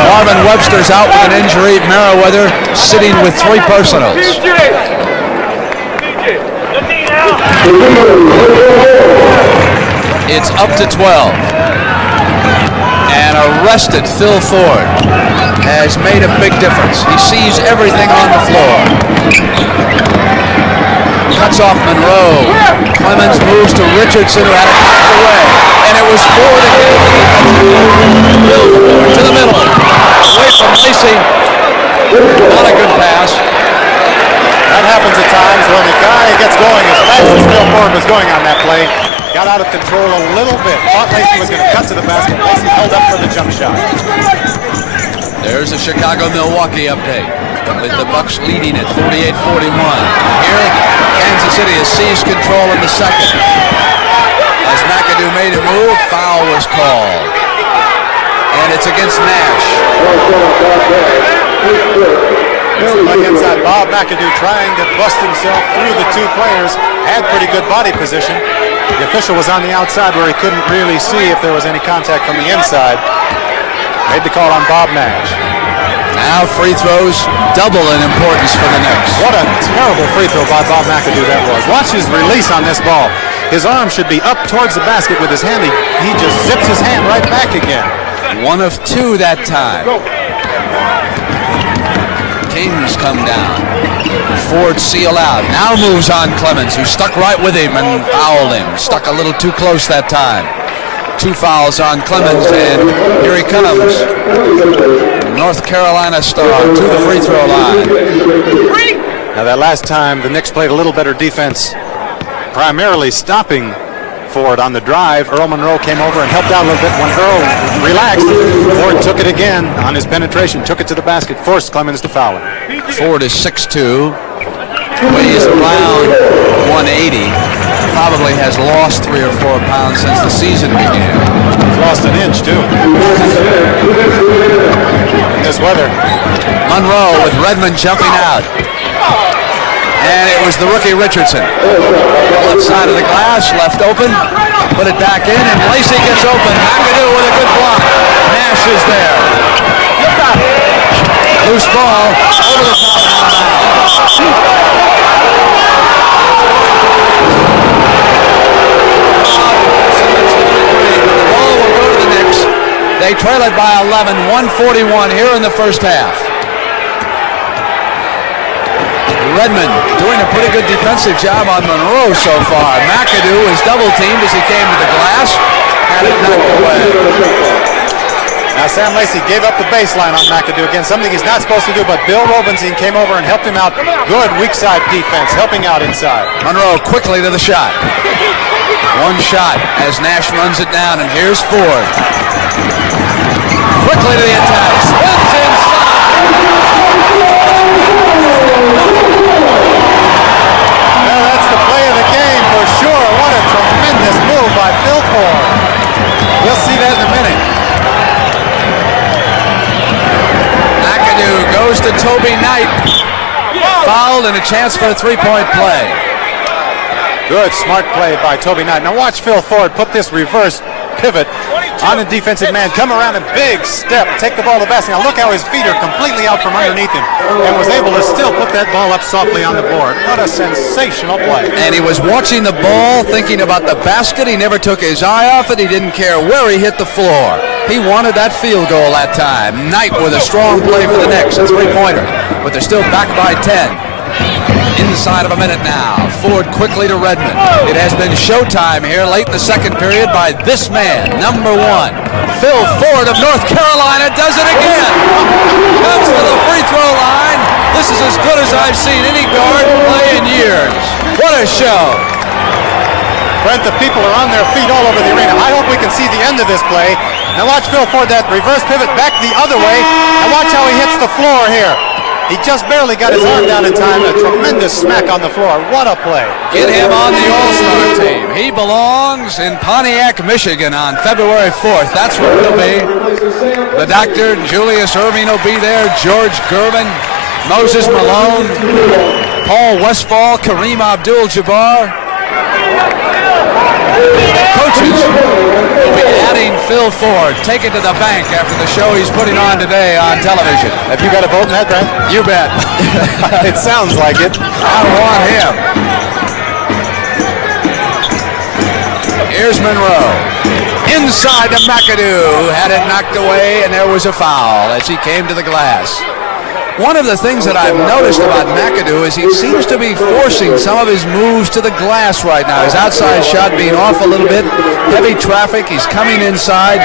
Marvin Webster's out with an injury. Merriweather sitting with 3 personals. It's up to 12. And arrested Phil Ford has made a big difference. He sees everything on the floor. Cuts off Monroe. Clemens moves to Richardson, who had it knocked away. And it was Ford again. Phil Ford to the middle. Away from Lacey. Not a good pass. That happens at times when the guy gets going as fast as Phil Ford was going on that play. Got out of control a little bit. thought Lacey was going to cut to the basket. Lacey held up for the jump shot. There's a Chicago-Milwaukee update with the Bucks leading at 48-41. Here, Kansas City has seized control in the second. As McAdoo made a move, foul was called. And it's against Nash. Back inside, Bob McAdoo trying to bust himself through the two players. Had pretty good body position. The official was on the outside where he couldn't really see if there was any contact from the inside. Made the call on Bob Nash. Now free throws double in importance for the Knicks. What a terrible free throw by Bob McAdoo that was. Watch his release on this ball. His arm should be up towards the basket with his hand. He just zips his hand right back again. One of two that time. Kings come down. Ford seal out. Now moves on Clemens, who stuck right with him and fouled him. Stuck a little too close that time. 2 fouls on Clemens, and here he comes. North Carolina star to the free throw line. Now that last time the Knicks played a little better defense, primarily stopping Ford on the drive. Earl Monroe came over and helped out a little bit. When Earl relaxed, Ford took it again on his penetration, took it to the basket, forced Clemens to foul him. Ford is 6'2", weighs around 180. Probably has lost 3 or 4 pounds since the season began. He's lost an inch too. In this weather. Monroe with Redmond jumping out. And it was the rookie Richardson. Left side of the glass, left open. Put it back in, and Lacey gets open. McAdoo with a good block. Nash is there. Loose ball over the top. They trail it by 11, 141 here in the first half. Redmond doing a pretty good defensive job on Monroe so far. McAdoo is double-teamed as he came to the glass. Had it knocked away. Now Sam Lacey gave up the baseline on McAdoo. Again, something he's not supposed to do, but Bill Robenstein came over and helped him out. Good weak side defense, helping out inside. Monroe quickly to the shot. One shot as Nash runs it down, and here's Ford. Quickly to the attack. Spins inside. Well, that's the play of the game for sure. What a tremendous move by Phil Ford. We'll see that in a minute. McAdoo goes to Toby Knight. Fouled and a chance for a three-point play. Good, smart play by Toby Knight. Now watch Phil Ford put this reverse pivot on a defensive man, come around a big step, take the ball to the basket. Now look how his feet are completely out from underneath him, and was able to still put that ball up softly on the board. What a sensational play. And he was watching the ball, thinking about the basket. He never took his eye off it. He didn't care where he hit the floor. He wanted that field goal that time. Knight with a strong play for the Knicks, a three-pointer, but they're still back by 10. Inside of a minute now. Ford quickly to Redmond. It has been showtime here late in the second period by this man, number 1. Phil Ford of North Carolina does it again. Comes to the free throw line. This is as good as I've seen any guard play in years. What a show. Brent, the people are on their feet all over the arena. I hope we can see the end of this play. Now watch Phil Ford, that reverse pivot back the other way. And watch how he hits the floor here. He just barely got his arm down in time. A tremendous smack on the floor. What a play. Get him on the All-Star team. He belongs in Pontiac, Michigan on February 4th. That's where he'll be. The doctor, Julius Irving, will be there. George Gervin, Moses Malone, Paul Westphal, Kareem Abdul-Jabbar. Coaches will be adding Phil Ford. Take it to the bank after the show he's putting on today on television. Have you got a vote in that, Brent? You bet. It sounds like it. I want him. Here's Monroe. Inside to McAdoo. Had it knocked away, and there was a foul as he came to the glass. One of the things that I've noticed about McAdoo is he seems to be forcing some of his moves to the glass right now. His outside shot being off a little bit. Heavy traffic. He's coming inside.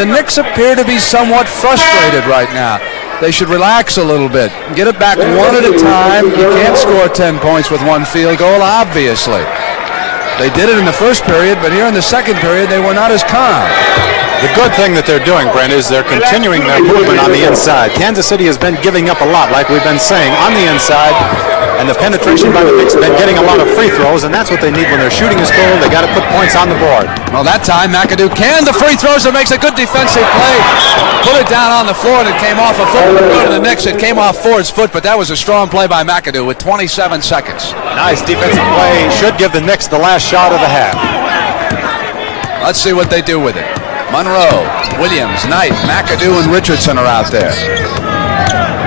The Knicks appear to be somewhat frustrated right now. They should relax a little bit. Get it back one at a time. You can't score 10 points with one field goal, obviously. They did it in the first period, but here in the second period, they were not as calm. The good thing that they're doing, Brent, is they're continuing their movement on the inside. Kansas City has been giving up a lot, like we've been saying, on the inside, and the penetration by the Knicks has been getting a lot of free throws, and that's what they need when their shooting is cold. They got to put points on the board. Well, that time McAdoo canned the free throws and makes a good defensive play. Put it down on the floor, and it came off a foot. Go to the Knicks. It came off Ford's foot, but that was a strong play by McAdoo with 27 seconds. Nice defensive play. Should give the Knicks the last shot of the half. Let's see what they do with it. Monroe, Williams, Knight, McAdoo, and Richardson are out there.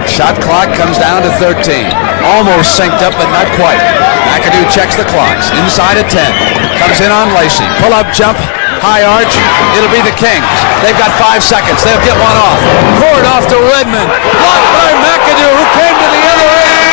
Shot clock comes down to 13. Almost synced up, but not quite. McAdoo checks the clocks. Inside at 10. Comes in on Lacey. Pull-up jump. High arch. It'll be the Kings. They've got 5 seconds. They'll get one off. Ford off to Redmond. Blocked by McAdoo, who came to the other end.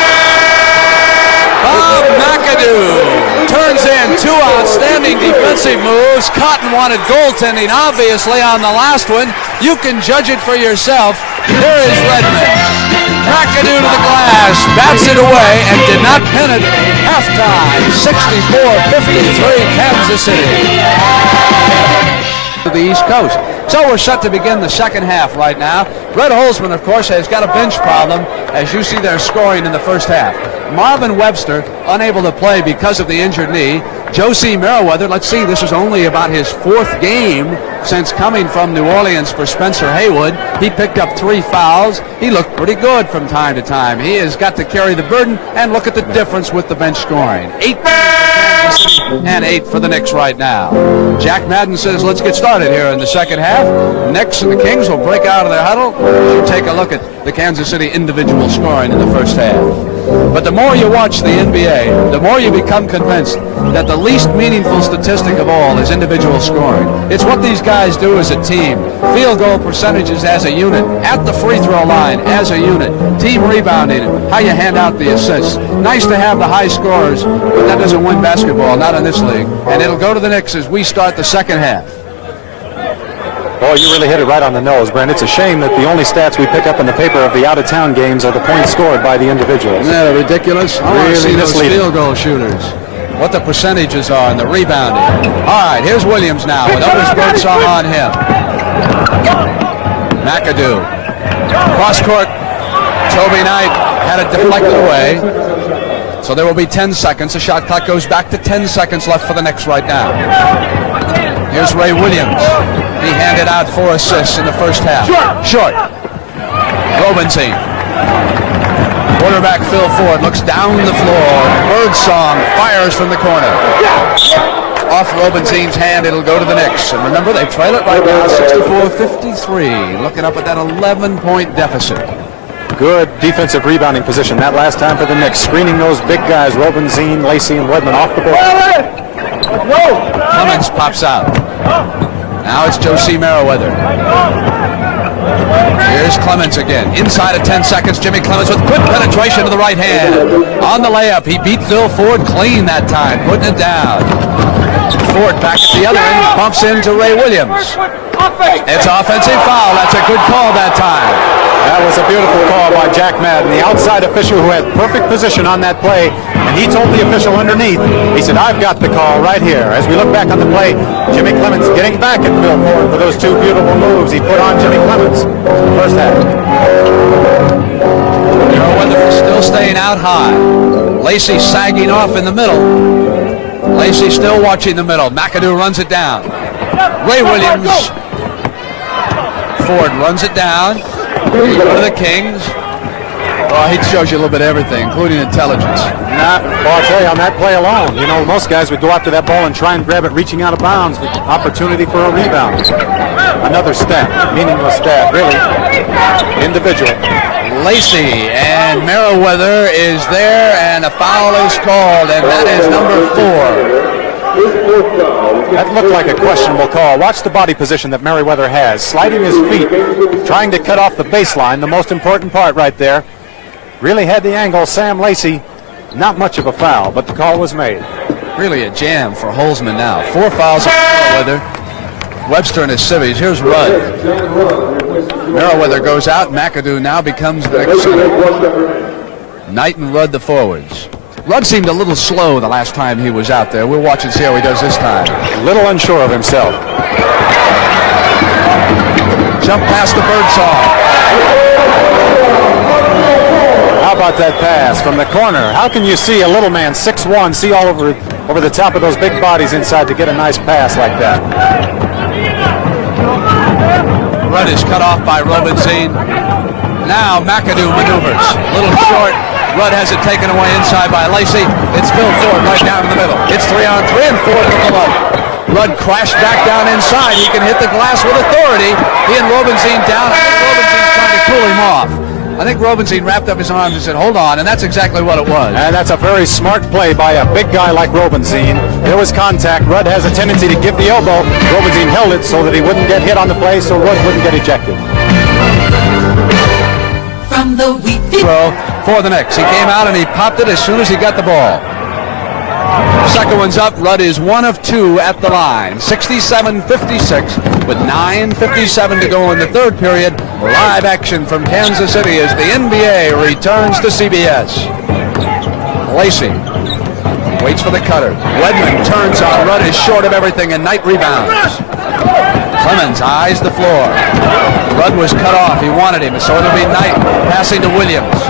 Bob McAdoo turns in 2 outstanding defensive moves. Cotton wanted goaltending, obviously, on the last one. You can judge it for yourself. Here is Redmond. McAdoo to the glass, bats it away, and did not pin it. Halftime, 64-53, Kansas City. To the East Coast. So we're set to begin the second half right now. Red Holzman, of course, has got a bench problem, as you see their scoring in the first half. Marvin Webster, unable to play because of the injured knee. Josie Merriweather, let's see, this is only about his 4th game since coming from New Orleans for Spencer Haywood. He picked up 3 fouls. He looked pretty good from time to time. He has got to carry the burden, and look at the difference with the bench scoring. 8 for Kansas City and 8 for the Knicks right now. Jack Madden says, let's get started here in the second half. Knicks and the Kings will break out of their huddle. You take a look at the Kansas City individual scoring in the first half. But the more you watch the NBA, the more you become convinced that the least meaningful statistic of all is individual scoring. It's what these guys do as a team. Field goal percentages as a unit, at the free throw line as a unit, team rebounding, how you hand out the assists. Nice to have the high scores, but that doesn't win basketball, not in this league. And it'll go to the Knicks as we start the second half. Boy, you really hit it right on the nose, Brent. It's a shame that the only stats we pick up in the paper of the out-of-town games are the points scored by the individuals. Isn't that ridiculous? I want to see those field goal shooters. What the percentages are and the rebounding. All right, here's Williams now with Otis Birdsong on him. McAdoo. Cross court. Toby Knight had it deflected away. So there will be 10 seconds. The shot clock goes back to 10 seconds left for the Knicks right now. Here's Ray Williams. He handed out 4 assists in the first half. Short. Robinson. Quarterback Phil Ford looks down the floor. Birdsong fires from the corner. Off Robinson's hand, it'll go to the Knicks. And remember, they trail it right now, 64-53. Looking up at that 11-point deficit. Good defensive rebounding position that last time for the Knicks. Screening those big guys, Robinson, Lacey, and Wedman off the board. Clemens pops out. Now it's Josie Merriweather. Here's Clemens again. Inside of 10 seconds, Jimmy Clemens with quick penetration to the right hand. On the layup, he beat Phil Ford clean that time, putting it down. Ford back at the other end, bumps into Ray Williams. It's offensive foul. That's a good call that time. That was a beautiful call by Jack Madden, the outside official who had perfect position on that play, and he told the official underneath, he said, I've got the call right here. As we look back on the play, Jimmy Clemens getting back at Phil Ford for those 2 beautiful moves he put on Jimmy Clemens in the first half. Merriweather is still staying out high. Lacey sagging off in the middle. Lacey still watching the middle. McAdoo runs it down. Ray Williams. Ford runs it down. Go to the Kings. Well, he shows you a little bit of everything, including intelligence. Well, I'll tell you, on that play alone, you know, most guys would go after that ball and try and grab it reaching out of bounds with opportunity for a rebound. Another stat, meaningless stat, really. Individual. Lacey and Merriweather is there, and a foul is called, and that is number 4. That looked like a questionable call. Watch the body position that Merriweather has. Sliding his feet, trying to cut off the baseline, the most important part right there. Really had the angle. Sam Lacey, not much of a foul, but the call was made. Really a jam for Holzman now. 4 fouls on Merriweather. Webster and his civvies. Here's Rudd. Merriweather goes out. McAdoo now becomes the next center. Knight and Rudd the forwards. Rudd seemed a little slow the last time he was out there. We'll watch and see how he does this time. A little unsure of himself. Jump past the Birdsong. How about that pass from the corner? How can you see a little man, 6'1", see all over the top of those big bodies inside to get a nice pass like that? Rudd is cut off by Robinson. Now McAdoo maneuvers. A little short. Rudd has it taken away inside by Lacey. It's Phil Ford right down in the middle. It's 3-on-3 and Ford with the low. Rudd crashed back down inside. He can hit the glass with authority. He and Robinson down. I think Robinson trying to cool him off. I think Robinson wrapped up his arms and said, hold on, and that's exactly what it was. And that's a very smart play by a big guy like Robinson. There was contact. Rudd has a tendency to give the elbow. Robinson held it so that he wouldn't get hit on the play, so Rudd wouldn't get ejected. From the wheat throw for the Knicks. He came out and he popped it as soon as he got the ball. Second one's up. Rudd is 1 of 2 at the line. 67-56 with 9:57 to go in the third period. Live action from Kansas City as the NBA returns to CBS. Lacey waits for the cutter. Wedman turns on. Rudd is short of everything and Knight rebounds. Clemens eyes the floor. Rudd was cut off. He wanted him, so it'll be Knight passing to Williams.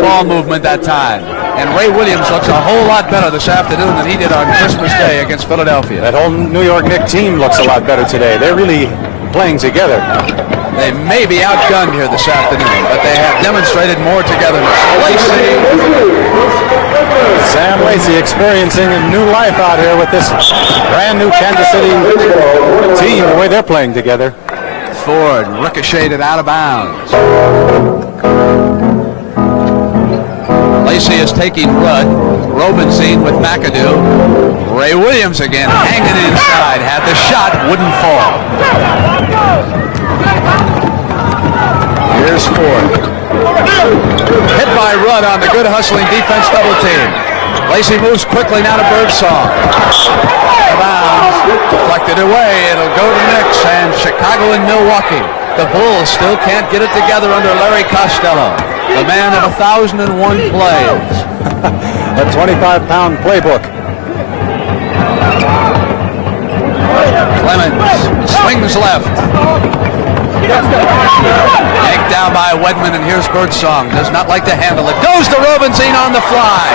Ball movement that time. And Ray Williams looks a whole lot better this afternoon than he did on Christmas Day against Philadelphia. That whole New York Knicks team looks a lot better today. They're really playing together. They may be outgunned here this afternoon, but they have demonstrated more togetherness. Sam Lacey experiencing a new life out here with this brand new Kansas City team, the way they're playing together. Ford ricocheted out of bounds. Lacey is taking Rudd. Robinson with McAdoo. Ray Williams again hanging inside. Had the shot, wouldn't fall. Here's Ford. Hit by Rudd on the good hustling defense double team. Lacey moves quickly now to Birdsong. Bounds. Deflected away. It'll go to Knicks and Chicago and Milwaukee. The Bulls still can't get it together under Larry Costello, the man of 1,001 plays. A 25-pound playbook. Clemens swings left. Yanked down by Wedman, and here's Birdsong. Does not like to handle it. Goes to Robinson on the fly.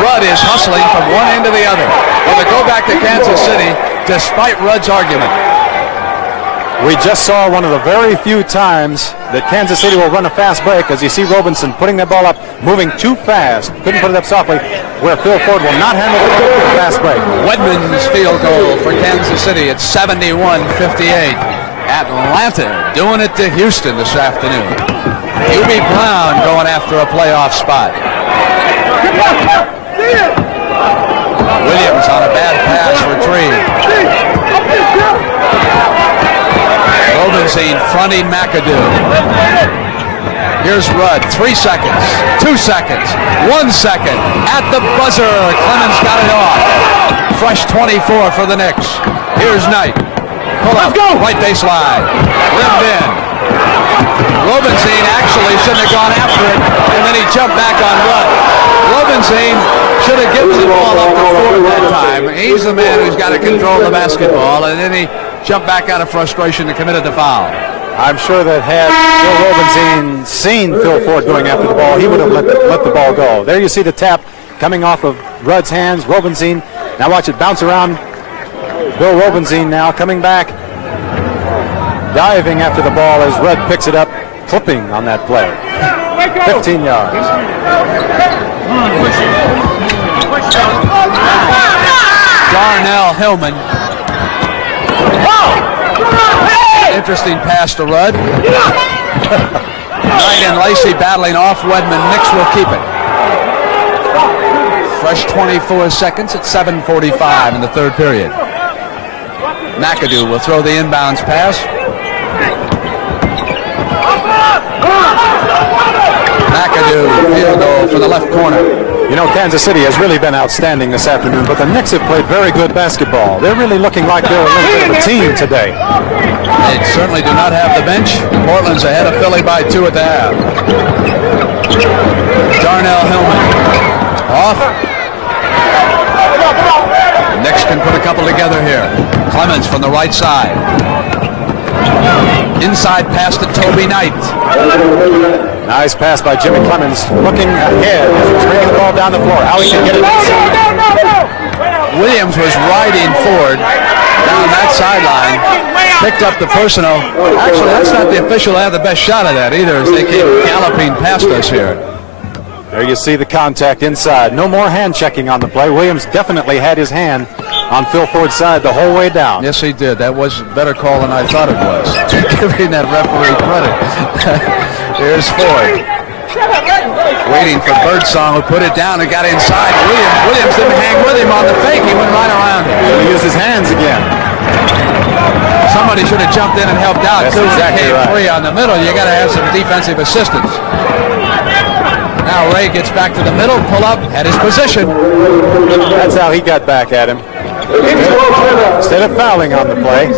Rudd is hustling from one end to the other. Will it go back to Kansas City despite Rudd's argument? We just saw one of the very few times that Kansas City will run a fast break, as you see Robinson putting that ball up, moving too fast. Couldn't put it up softly, where Phil Ford will not handle the fast break. Wedman's field goal for Kansas City at 71-58. Atlanta doing it to Houston this afternoon. UB Brown going after a playoff spot. Williams on a bad pass retrieved. Robinson fronting McAdoo. Here's Rudd. 3 seconds. 2 seconds. 1 second. At the buzzer. Clemens got it off. Fresh 24 for the Knicks. Here's Knight. Pull up. Right baseline. Rimmed in. Robinson actually shouldn't have gone after it, and then he jumped back on Rudd. Robinson should have given the ball up to Ford that time. He's the man who's got to control the basketball, and then he jumped back out of frustration and committed the foul. I'm sure that had Bill Robinson seen Phil Ford going after the ball, he would have let the ball go. There you see the tap coming off of Rudd's hands. Robinson, now watch it bounce around. Bill Robinson now coming back, diving after the ball as Rudd picks it up, clipping on that play. 15 yards. Darnell Hillman. Interesting pass to Rudd. Knight and Lacey battling off Wedman. Knicks will keep it. Fresh 24 seconds at 7:45 in the third period. McAdoo will throw the inbounds pass. McAdoo, field goal for the left corner. You know, Kansas City has really been outstanding this afternoon, but the Knicks have played very good basketball. They're really looking like they're a little bit of a team today. They certainly do not have the bench. Portland's ahead of Philly by 2 at the half. Darnell Hillman Off. Knicks can put a couple together here. Clemens from the right side. Inside pass to Toby Knight. Nice pass by Jimmy Clemens, looking ahead as he's bringing the ball down the floor. How he can get it inside. Williams was riding Ford down that sideline, picked up the personal. Actually, that's not the official that had the best shot of that either, as they came galloping past us here. There you see the contact inside. No more hand checking on the play. Williams definitely had his hand on Phil Ford's side the whole way down. Yes, he did. That was a better call than I thought it was. Giving that referee credit. Here's Ford. Waiting for Birdsong, who put it down and got inside. Williams didn't hang with him on the fake. He went right around him. He used his hands again. Somebody should have jumped in and helped out. That's too. exactly Came right. free on the middle. You got to have some defensive assistance. Now Ray gets back to the middle, pull up, at his position. That's how he got back at him. Instead of fouling on the play.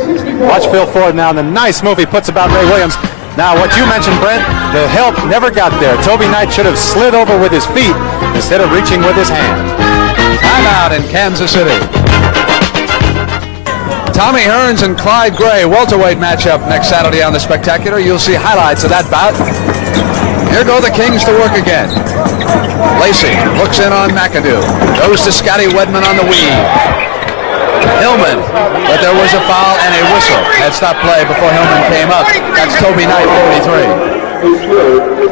Watch Phil Ford now, and the nice move he puts about Ray Williams. Now, what you mentioned, Brent, the help never got there. Toby Knight should have slid over with his feet instead of reaching with his hand. Timeout in Kansas City. Tommy Hearns and Clyde Gray, welterweight matchup next Saturday on The Spectacular. You'll see highlights of that bout. Here go the Kings to work again. Lacey looks in on McAdoo. Goes to Scotty Wedman on the weave. Hillman, but there was a foul and a whistle. Had stopped play before Hillman came up. That's Toby Knight,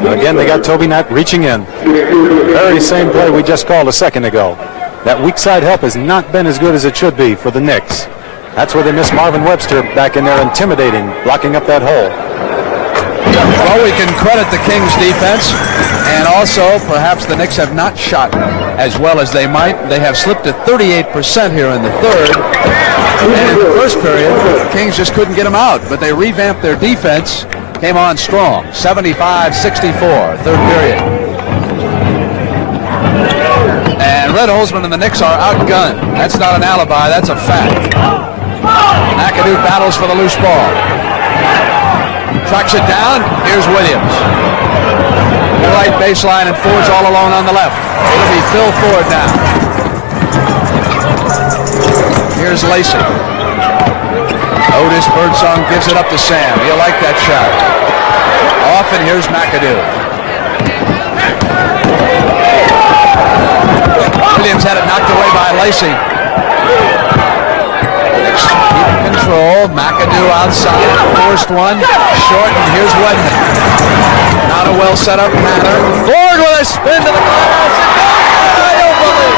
43. Again, they got Toby Knight reaching in. Very same play we just called a second ago. That weak side help has not been as good as it should be for the Knicks. That's where they miss Marvin Webster back in there intimidating, blocking up that hole. Well, we can credit the Kings defense, and also perhaps the Knicks have not shot as well as they might. They have slipped to 38% here in the third. And in the first period, the Kings just couldn't get them out, but they revamped their defense, came on strong, 75-64, third period. And Red Holzman and the Knicks are outgunned. That's not an alibi, that's a fact. McAdoo battles for the loose ball. Tracks it down. Here's Williams. The right baseline, and Ford's all alone on the left. It'll be Phil Ford now. Here's Lacey. Otis Birdsong gives it up to Sam. He'll like that shot. Off, and here's McAdoo. Williams had it knocked away by Lacey. Keep control. McAdoo outside. Forced one. Short, and here's Wedman. Not a well set up manner. Ford with a spin to the glass. I don't believe it.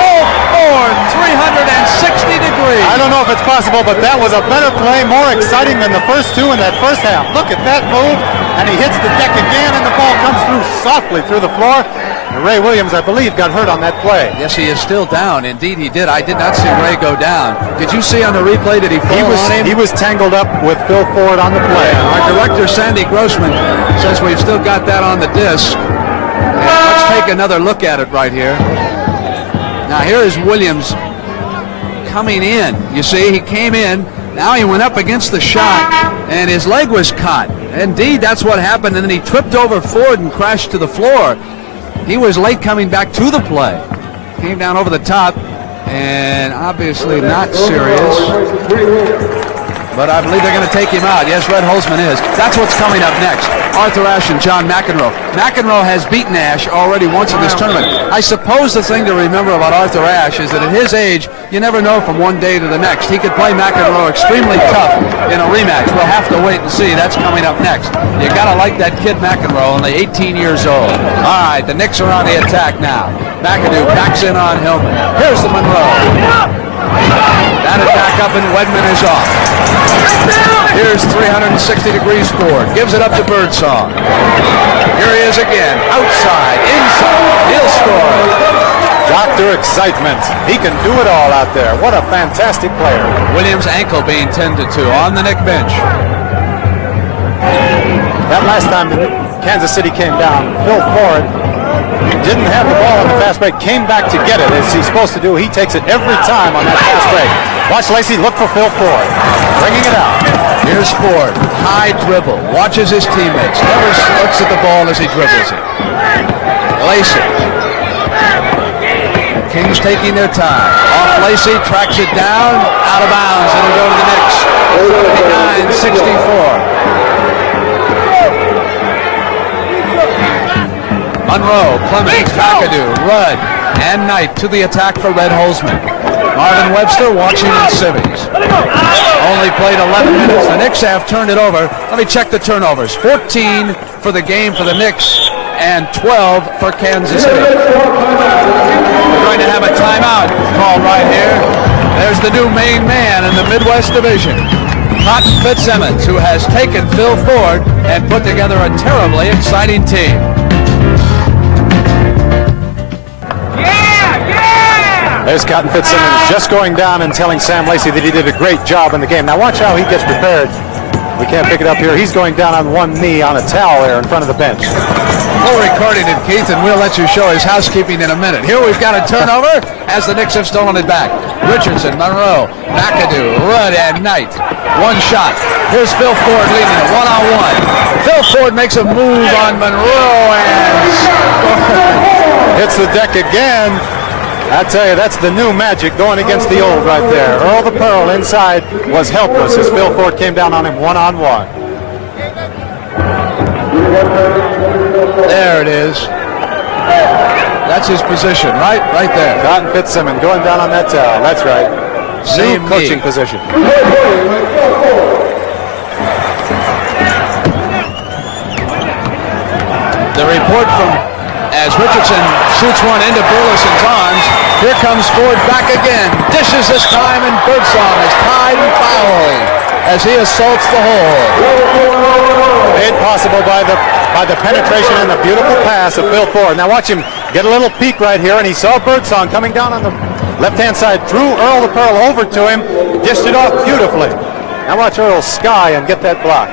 Go Ford, 360 degrees. I don't know if it's possible, but that was a better play, more exciting than the first two in that first half. Look at that move, and he hits the deck again, and the ball comes through softly through the floor. And Ray Williams, I believe, got hurt on that play. Yes, he is still down. Indeed, he did. I did not see Ray go down. Did you see on the replay, did he fall on him? He was tangled up with Phil Ford on the play. Our director, Sandy Grossman, says we've still got that on the disc. And let's take another look at it right here. Now, here is Williams coming in. You see, he came in. Now he went up against the shot, and his leg was caught. Indeed, that's what happened. And then he tripped over Ford and crashed to the floor. He was late coming back to the play. Came down over the top, and obviously not serious. But I believe they're going to take him out. Yes, Red Holzman is. That's what's coming up next. Arthur Ashe and John McEnroe. McEnroe has beaten Ashe already once in this tournament. I suppose the thing to remember about Arthur Ashe is that at his age, you never know from one day to the next. He could play McEnroe extremely tough in a rematch. We'll have to wait and see. That's coming up next. You got to like that kid McEnroe, only 18 years old. All right, the Knicks are on the attack now. McAdoo backs in on Hillman. Here's the Monroe. That is back up, and Wedman is off. Here's 360 degrees Ford. Gives it up to Birdsong. Here he is again. Outside, inside. He'll score. Dr. Excitement. He can do it all out there. What a fantastic player. Williams' ankle being tended to on the Knick bench. That last time Kansas City came down, Phil Ford didn't have the ball on the fast break, came back to get it as he's supposed to do. He takes it every time on that fast break. Watch Lacey look for Phil Ford, bringing it out. Here's Ford, high dribble, watches his teammates, never looks at the ball as he dribbles it. Lacey. Kings taking their time. Off Lacey, tracks it down, out of bounds. It'll go to the Knicks. 79-64. Monroe, Clemens, McAdoo, Rudd, and Knight to the attack for Red Holzman. Marvin Webster, Washington Civvies. Only played 11 minutes. The Knicks have turned it over. Let me check the turnovers. 14 for the game for the Knicks and 12 for Kansas City. We're going to have a timeout called right here. There's the new main man in the Midwest Division, Cotton Fitzsimmons, who has taken Phil Ford and put together a terribly exciting team. There's Cotton Fitzsimmons just going down and telling Sam Lacey that he did a great job in the game. Now watch how he gets prepared. We can't pick it up here. He's going down on one knee on a towel there in front of the bench. We're recording it, Keith, and we'll let you show his housekeeping in a minute. Here we've got a turnover as the Knicks have stolen it back. Richardson, Monroe, McAdoo, Rudd, and Knight. One shot. Here's Phil Ford leading it one-on-one. Phil Ford makes a move on Monroe and hits the deck again. I tell you, that's the new magic going against the old right there. Earl the Pearl inside was helpless as Phil Ford came down on him one-on-one. There it is. That's his position, right? Right there. Cotton Fitzsimmons going down on that towel. That's right. Same coaching position. The report from as Richardson shoots one into Burleson's arms. Here comes Ford back again. Dishes this time, and Birdsong is tied and fouled as he assaults the hole. Made possible by the penetration and the beautiful pass of Phil Ford. Now watch him get a little peek right here, and he saw Birdsong coming down on the left-hand side, drew Earl the Pearl over to him, dished it off beautifully. Now watch Earl sky and get that block.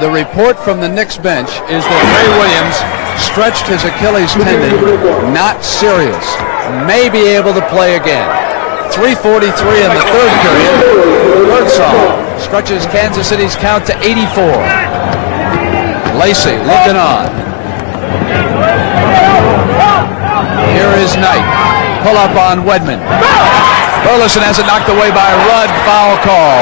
The report from the Knicks bench is that Ray Williams stretched his Achilles tendon, not serious, may be able to play again. 3:43 in the third period. Birdsong stretches Kansas City's count to 84. Lacey looking on. Here is Knight. Pull up on Wedman. Burleson has it knocked away by Rudd. Foul call.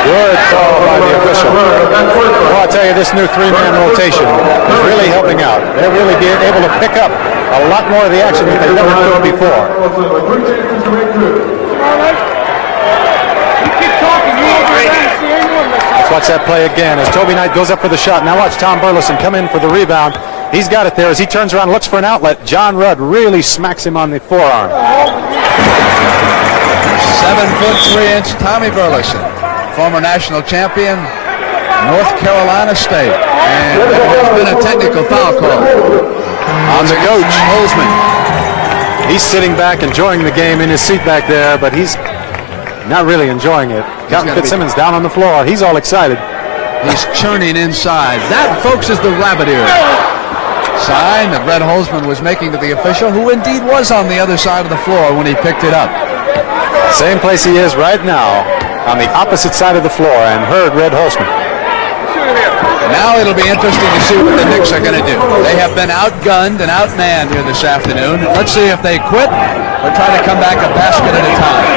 Good call by the official. Well, I'll tell you, this new three-man rotation is really helping out. They're really being able to pick up a lot more of the action that they never could before. Let's watch that play again as Toby Knight goes up for the shot. Now watch Tom Burleson come in for the rebound. He's got it there as he turns around and looks for an outlet. John Rudd really smacks him on the forearm. 7'3" Tommy Burleson, former national champion, North Carolina State. And there's been a technical foul call on the coach, Holzman. He's sitting back enjoying the game in his seat back there, but he's not really enjoying it. Cotton Fitzsimmons down on the floor. He's all excited. He's churning inside. That, folks, is the rabbit ear sign that Red Holzman was making to the official, who indeed was on the other side of the floor when he picked it up. Same place he is right now, on the opposite side of the floor, and heard Red Holzman. Now it'll be interesting to see what the Knicks are going to do. They have been outgunned and outmanned here this afternoon. Let's see if they quit or try to come back a basket at a time.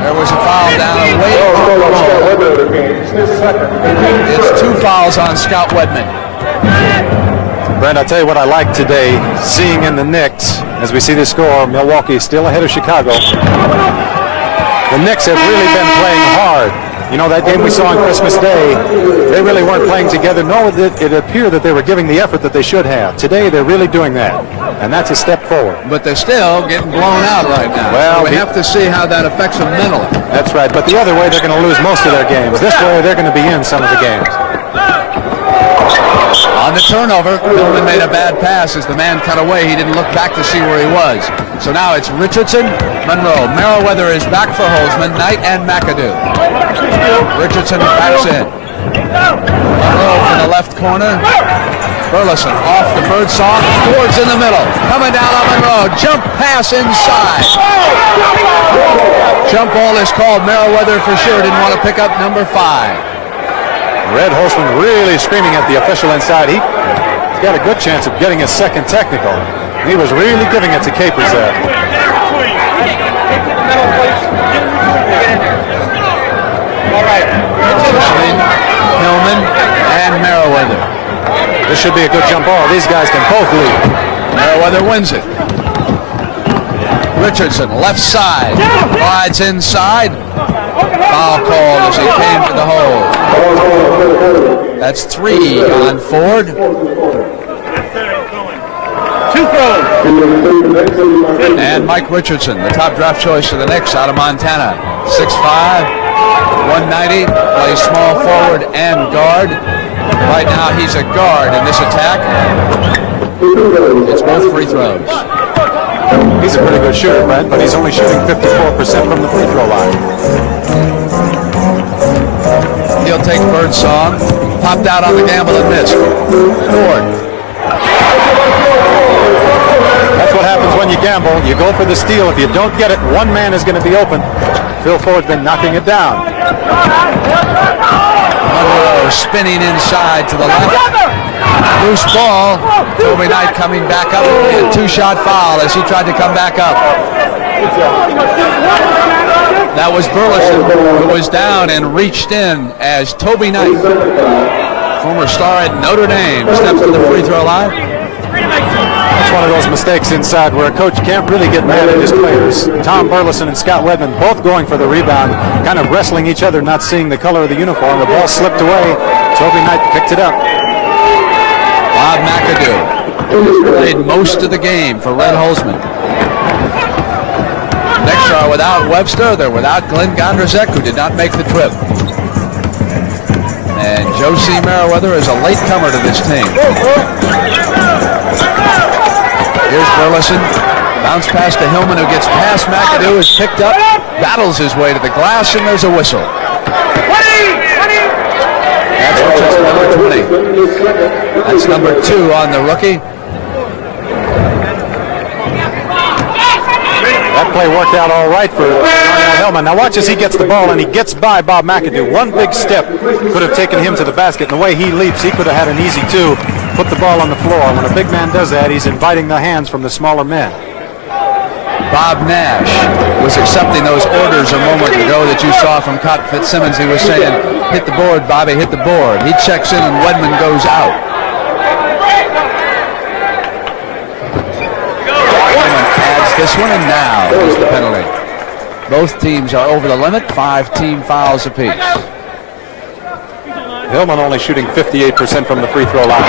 There was a foul down away. It's 2 fouls on Scott Wedman. Brent, I'll tell you what I like today, seeing in the Knicks, as we see the score, Milwaukee is still ahead of Chicago. The Knicks have really been playing hard. You know, that game we saw on Christmas Day, they really weren't playing together, nor did it appear that they were giving the effort that they should have. Today, they're really doing that, and that's a step forward. But they're still getting blown out right now. Well, so we have to see how that affects them mentally. That's right, but the other way, they're going to lose most of their games. This way, they're going to be in some of the games. On the turnover, Pillman made a bad pass as the man cut away. He didn't look back to see where he was. So now it's Richardson, Monroe. Merriweather is back for Holzman, Knight, and McAdoo. Richardson backs in. Monroe from the left corner. Burleson off the Birdsong. Ford's in the middle. Coming down on Monroe. Jump pass inside. Jump ball is called. Merriweather for sure didn't want to pick up number 5. Red Holzman really screaming at the official inside. He's got a good chance of getting his second technical. He was really giving it to Capers there. All right. Hillman and Merriweather. This should be a good jump ball. These guys can both lead. Merriweather wins it. Richardson, left side, glides inside. Foul called as he came to the hole. That's 3 on Ford. 2 throws. And Mike Richardson, the top draft choice of the Knicks out of Montana. 6'5", 190, plays small forward and guard. Right now he's a guard in this attack. It's both free throws. He's a pretty good shooter, Brent, but he's only shooting 54% from the free throw line. He'll take Birdsong. Popped out on the gamble and missed. Ford. That's what happens when you gamble. You go for the steal. If you don't get it, one man is going to be open. Phil Ford's been knocking it down. Monroe spinning inside to the left. Loose ball. Toby Knight coming back up. A 2-shot foul as he tried to come back up. That was Burleson, who was down and reached in as Toby Knight, former star at Notre Dame, steps to the free throw line. That's one of those mistakes inside where a coach can't really get mad at his players. Tom Burleson and Scott Wedman both going for the rebound, kind of wrestling each other, not seeing the color of the uniform. The ball slipped away. Toby Knight picked it up. Bob McAdoo played most of the game for Red Holzman. Knicks are without Webster. They're without Glenn Gondrzek, who did not make the trip. And Josie Merriweather is a late comer to this team. Here's Burleson. Bounce pass to Hillman, who gets past McAdoo, is picked up, battles his way to the glass, and there's a whistle. That's Richardson, number 20. That's number 2 on the rookie. That play worked out all right for Darnell Hillman. Now watch as he gets the ball and he gets by Bob McAdoo. One big step could have taken him to the basket. And the way he leaps, he could have had an easy 2. Put the ball on the floor. When a big man does that, he's inviting the hands from the smaller men. Bob Nash was accepting those orders a moment ago that you saw from Cot Fitzsimmons. He was saying, hit the board, Bobby, hit the board. He checks in and Wedman goes out. Wedman adds this one, and now is the penalty. Both teams are over the limit, 5 team fouls apiece. Hillman only shooting 58% from the free throw line.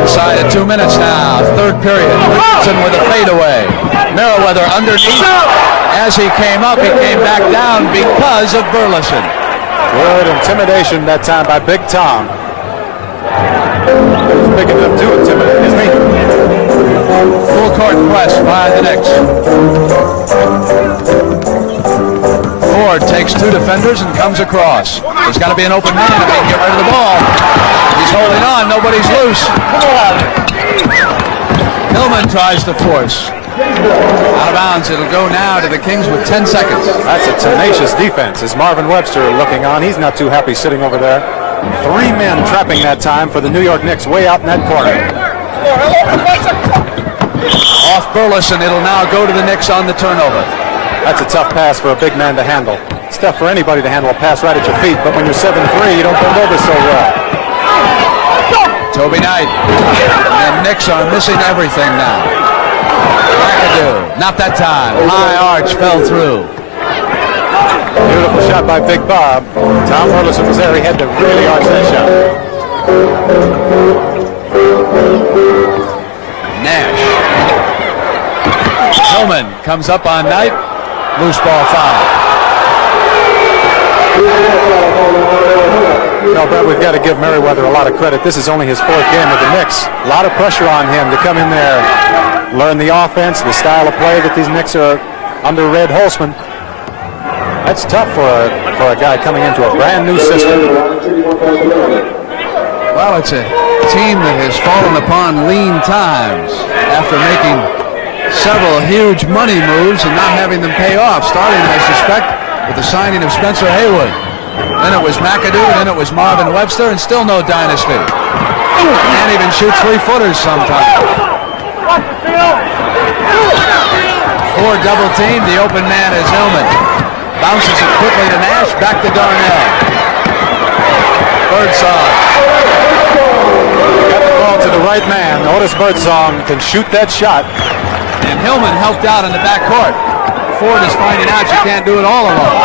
Inside of 2 minutes now, third period. Richardson with a fadeaway. Merriweather underneath. As he came up, he came back down because of Burleson. Good intimidation that time by Big Tom. He's big enough to intimidate, isn't he? Full court press by the Knicks. Ford takes 2 defenders and comes across. There's got to be an open man if he can get rid of the ball. He's holding on. Nobody's loose. Hillman tries to force. Out of bounds. It'll go now to the Kings with 10 seconds. That's a tenacious defense. As Marvin Webster looking on, he's not too happy sitting over there. 3 men trapping that time for the New York Knicks way out in that corner. Off Burleson. It'll now go to the Knicks on the turnover. That's a tough pass for a big man to handle. It's tough for anybody to handle a pass right at your feet, but when you're 7'3", you don't bend over so well. Toby Knight. And Knicks are missing everything now. McAdoo. Not that time. High arch fell through. Beautiful shot by Big Bob. Tom Burleson was there. He had to really arch that shot. Nash. Hillman comes up on Knight. Loose ball foul. No, Brett, we've got to give Merriweather a lot of credit. This is only his 4th game with the Knicks. A lot of pressure on him to come in there learn the offense, the style of play that these Knicks are under Red Holzman. That's tough for a guy coming into a brand new system. Well, it's a team that has fallen upon lean times after making several huge money moves and not having them pay off, starting, I suspect, with the signing of Spencer Haywood. Then it was McAdoo, then it was Marvin Webster, and still no dynasty. Can't even shoot three-footers sometimes. Ford double team, the open man is Hillman. Bounces it quickly to Nash, back to Darnell. Birdsong. Got the ball to the right man. Otis Birdsong can shoot that shot. And Hillman helped out in the backcourt. Ford is finding out you can't do it all alone.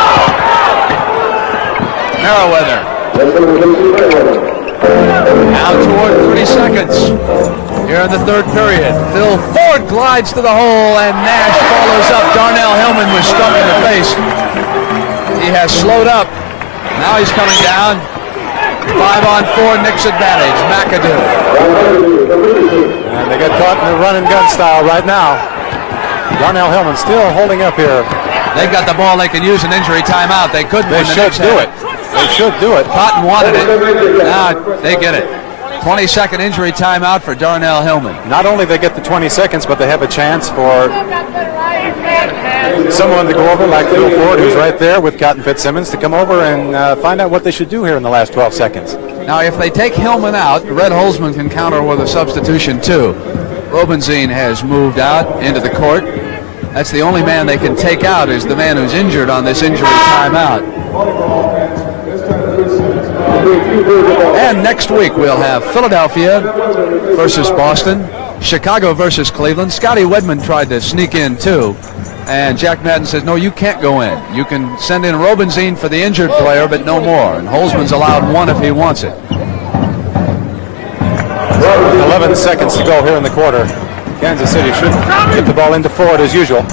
Merriweather. Now toward 30 seconds. Here in the third period. Phil Ford glides to the hole and Nash follows up. Darnell Hillman was struck in the face. He has slowed up. Now he's coming down. 5-on-4 Knicks advantage. McAdoo. And they get caught in the run and gun style right now. Darnell Hillman still holding up here. They've got the ball. They can use an injury timeout. They couldn't. They should do it. They should do it. Cotton wanted it. Now they get it. 20-second injury timeout for Darnell Hillman. Not only they get the 20 seconds, but they have a chance for someone to go over like Phil Ford, who's right there with Cotton Fitzsimmons, to come over and find out what they should do here in the last 12 seconds. Now, if they take Hillman out, Red Holzman can counter with a substitution, too. Robenzien has moved out into the court. That's the only man they can take out is the man who's injured on this injury timeout. And next week we'll have Philadelphia versus Boston, Chicago versus Cleveland. Scotty Wedman tried to sneak in too, and Jack Madden says, no, you can't go in. You can send in Robenzien for the injured player, but no more. And Holzman's allowed one if he wants it. 11 seconds to go here in the quarter. Kansas City should get the ball into Ford as usual.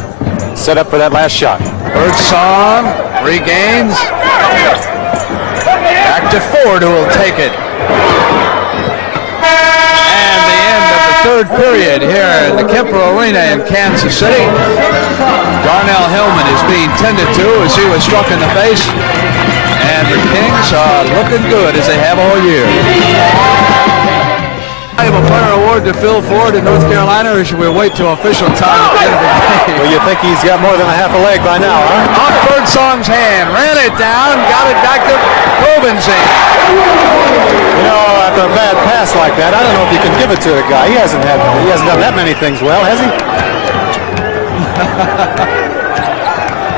Set up for that last shot. Birdsong regains. Back to Ford, who will take it. And the end of the third period here in the Kemper Arena in Kansas City. Darnell Hillman is being tended to as he was struck in the face. And the Kings are looking good as they have all year. Valuable Player Award to Phil Ford in North Carolina, or should we wait till official time at the end of the game? Well, you think he's got more than a half a leg by now, huh? Off Birdsong's hand, ran it down, got it back to Robenzien. You know, after a bad pass like that, I don't know if you can give it to a guy. He hasn't done that many things well, has he?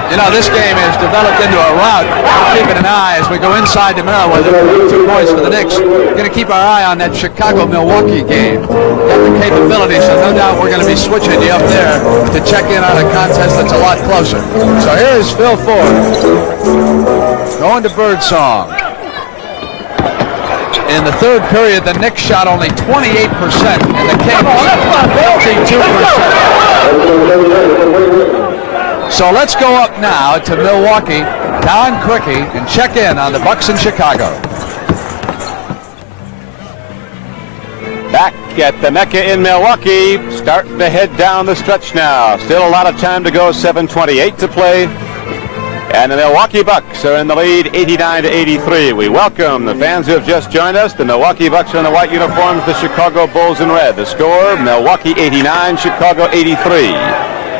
You know, this game has developed into a rout. We're keeping an eye as we go inside to Merriweather. 2 points for the Knicks. We're going to keep our eye on that Chicago-Milwaukee game. Got the capability, so no doubt we're going to be switching you up there to check in on a contest that's a lot closer. So here's Phil Ford going to Birdsong. In the third period, the Knicks shot only 28%, and the Kings 52%. So let's go up now to Milwaukee, Don Crickey, and check in on the Bucks in Chicago. Back at the Mecca in Milwaukee, starting to head down the stretch now. Still a lot of time to go, 7:28 to play. And the Milwaukee Bucks are in the lead, 89-83. We welcome the fans who have just joined us. The Milwaukee Bucks are in the white uniforms, the Chicago Bulls in red. The score, Milwaukee 89, Chicago 83.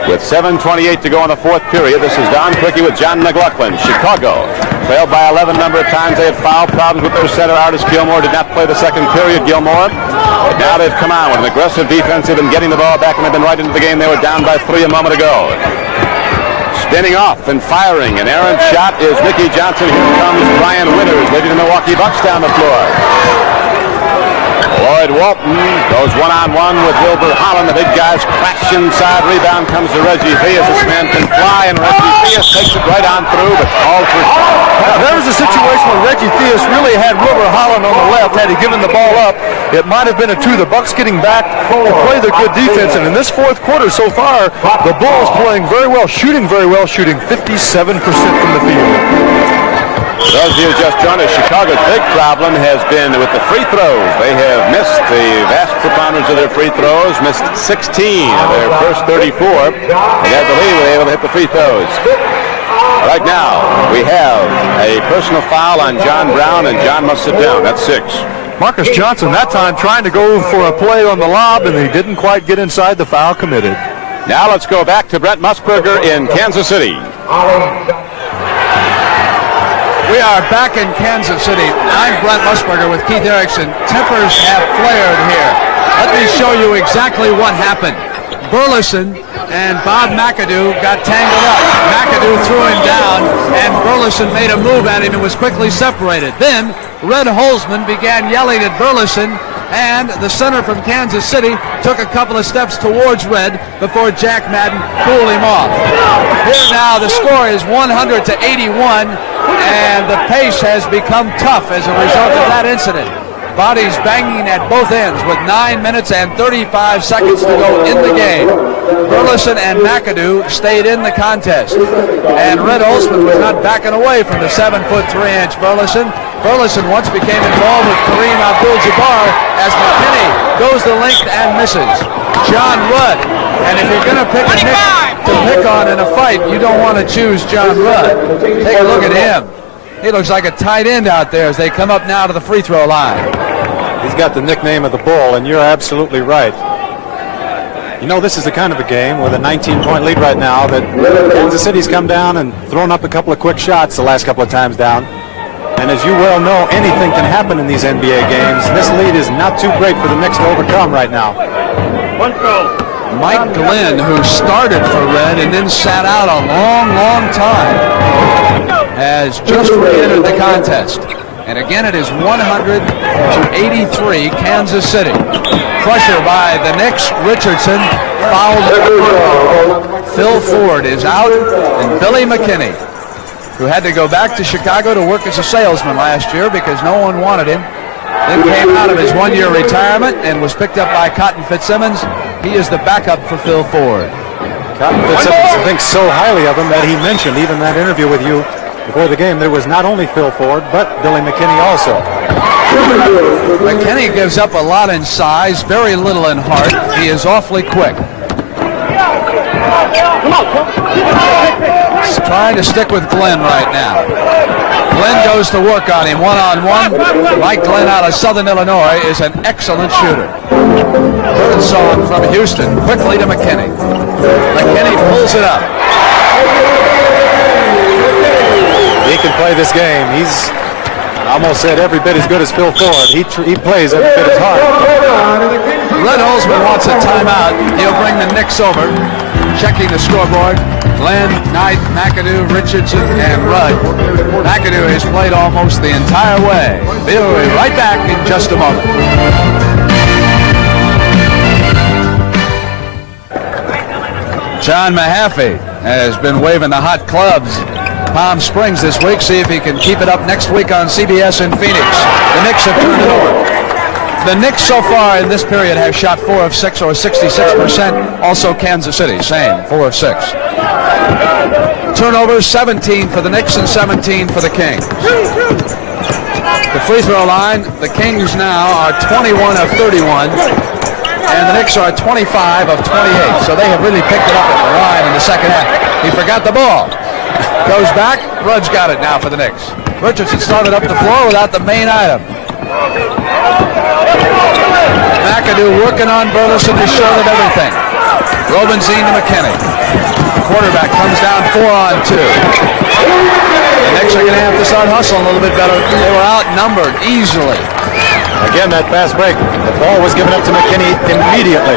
With 7:28 to go in the fourth period, this is Don Crickey with John McLaughlin. Chicago trailed by 11 number of times. They had foul problems with their center, Artis Gilmore. Did not play the second period, Gilmore. But now they've come out with an aggressive defense. They've been getting the ball back, and they've been right into the game. They were down by 3 a moment ago. Spinning off and firing. An errant shot is Mickey Johnson. Here comes Brian Winters, leading the Milwaukee Bucks down the floor. Lloyd Walton goes one-on-one with Wilbur Holland. The big guys crash inside. Rebound comes to Reggie Theus. This man can fly, and Reggie Theus takes it right on through, but called for... There was a situation where Reggie Theus really had Wilbur Holland on the left. Had he given the ball up, it might have been a 2. The Bucks getting back to play their good defense, and in this fourth quarter so far, the Bulls playing very well, shooting 57% from the field. For those of you who just joined us, Chicago's big problem has been with the free throws. They have missed the vast preponderance of their free throws, missed 16 of their first 34. And I believe they're able to hit the free throws. Right now, we have a personal foul on John Brown, and John must sit down. That's 6. Marcus Johnson that time trying to go for a play on the lob, and he didn't quite get inside the foul committed. Now let's go back to Brent Musburger in Kansas City. We are back in Kansas City. I'm Brent Musburger with Keith Erickson. Tempers have flared here. Let me show you exactly what happened. Burleson and Bob McAdoo got tangled up. McAdoo threw him down, and Burleson made a move at him and was quickly separated. Then Red Holzman began yelling at Burleson, and the center from Kansas City took a couple of steps towards Red before Jack Madden pulled him off. Here now the score is 100-81, and the pace has become tough as a result of that incident. Bodies banging at both ends with 9 minutes and 35 seconds to go in the game. Burleson and McAdoo stayed in the contest, and Red Holzman was not backing away from the 7'3" Burleson. Burleson once became involved with Kareem Abdul-Jabbar as McKinney goes the length and misses. John Rudd, and if you're going to pick a Knick to pick on in a fight, you don't want to choose John Rudd. Take a look at him. He looks like a tight end out there as they come up now to the free throw line. He's got the nickname of the Bull, and you're absolutely right. You know, this is the kind of a game with a 19-point lead right now that Kansas City's come down and thrown up a couple of quick shots the last couple of times down. And as you well know, anything can happen in these NBA games. This lead is not too great for the Knicks to overcome right now. Mike Glenn, who started for Red and then sat out a long time, has just re-entered the contest. And again, it is 100-83 Kansas City. Pressure by the Knicks. Richardson fouled. Phil Ford is out, and Billy McKinney, who had to go back to Chicago to work as a salesman last year because no one wanted him, then came out of his one-year retirement and was picked up by Cotton Fitzsimmons. He is the backup for Phil Ford. Cotton Fitzsimmons thinks so highly of him that he mentioned even in that interview with you before the game, there was not only Phil Ford, but Billy McKinney also. McKinney gives up a lot in size, very little in heart. He is awfully quick. He's trying to stick with Glenn right now. Glenn goes to work on him one-on-one. Mike Glenn out of Southern Illinois is an excellent shooter. Birdsong from Houston, quickly to McKinney. McKinney pulls it up. He can play this game. He's almost said every bit as good as Phil Ford. He plays every bit as hard. Red Holzman wants a timeout. He'll bring the Knicks over. Checking the scoreboard. Glenn, Knight, McAdoo, Richardson, and Rudd. McAdoo has played almost the entire way. We'll be right back in just a moment. John Mahaffey has been waving the hot clubs. Palm Springs this week. See if he can keep it up next week on CBS in Phoenix. The Knicks have turned it over. The Knicks so far in this period have shot 4 of 6 or 66%. Also Kansas City, same, 4 of 6. Turnovers, 17 for the Knicks and 17 for the Kings. The free throw line, the Kings now are 21 of 31. And the Knicks are 25 of 28. So they have really picked it up at the line in the second half. He forgot the ball. Goes back. Rudd's got it now for the Knicks. Richardson started up the floor without the main item. McAdoo working on Burleson to show them everything. Robinson to McKinney. Quarterback comes down 4-on-2. The Knicks are going to have to start hustling a little bit better. They were outnumbered easily. Again, that fast break. The ball was given up to McKinney immediately.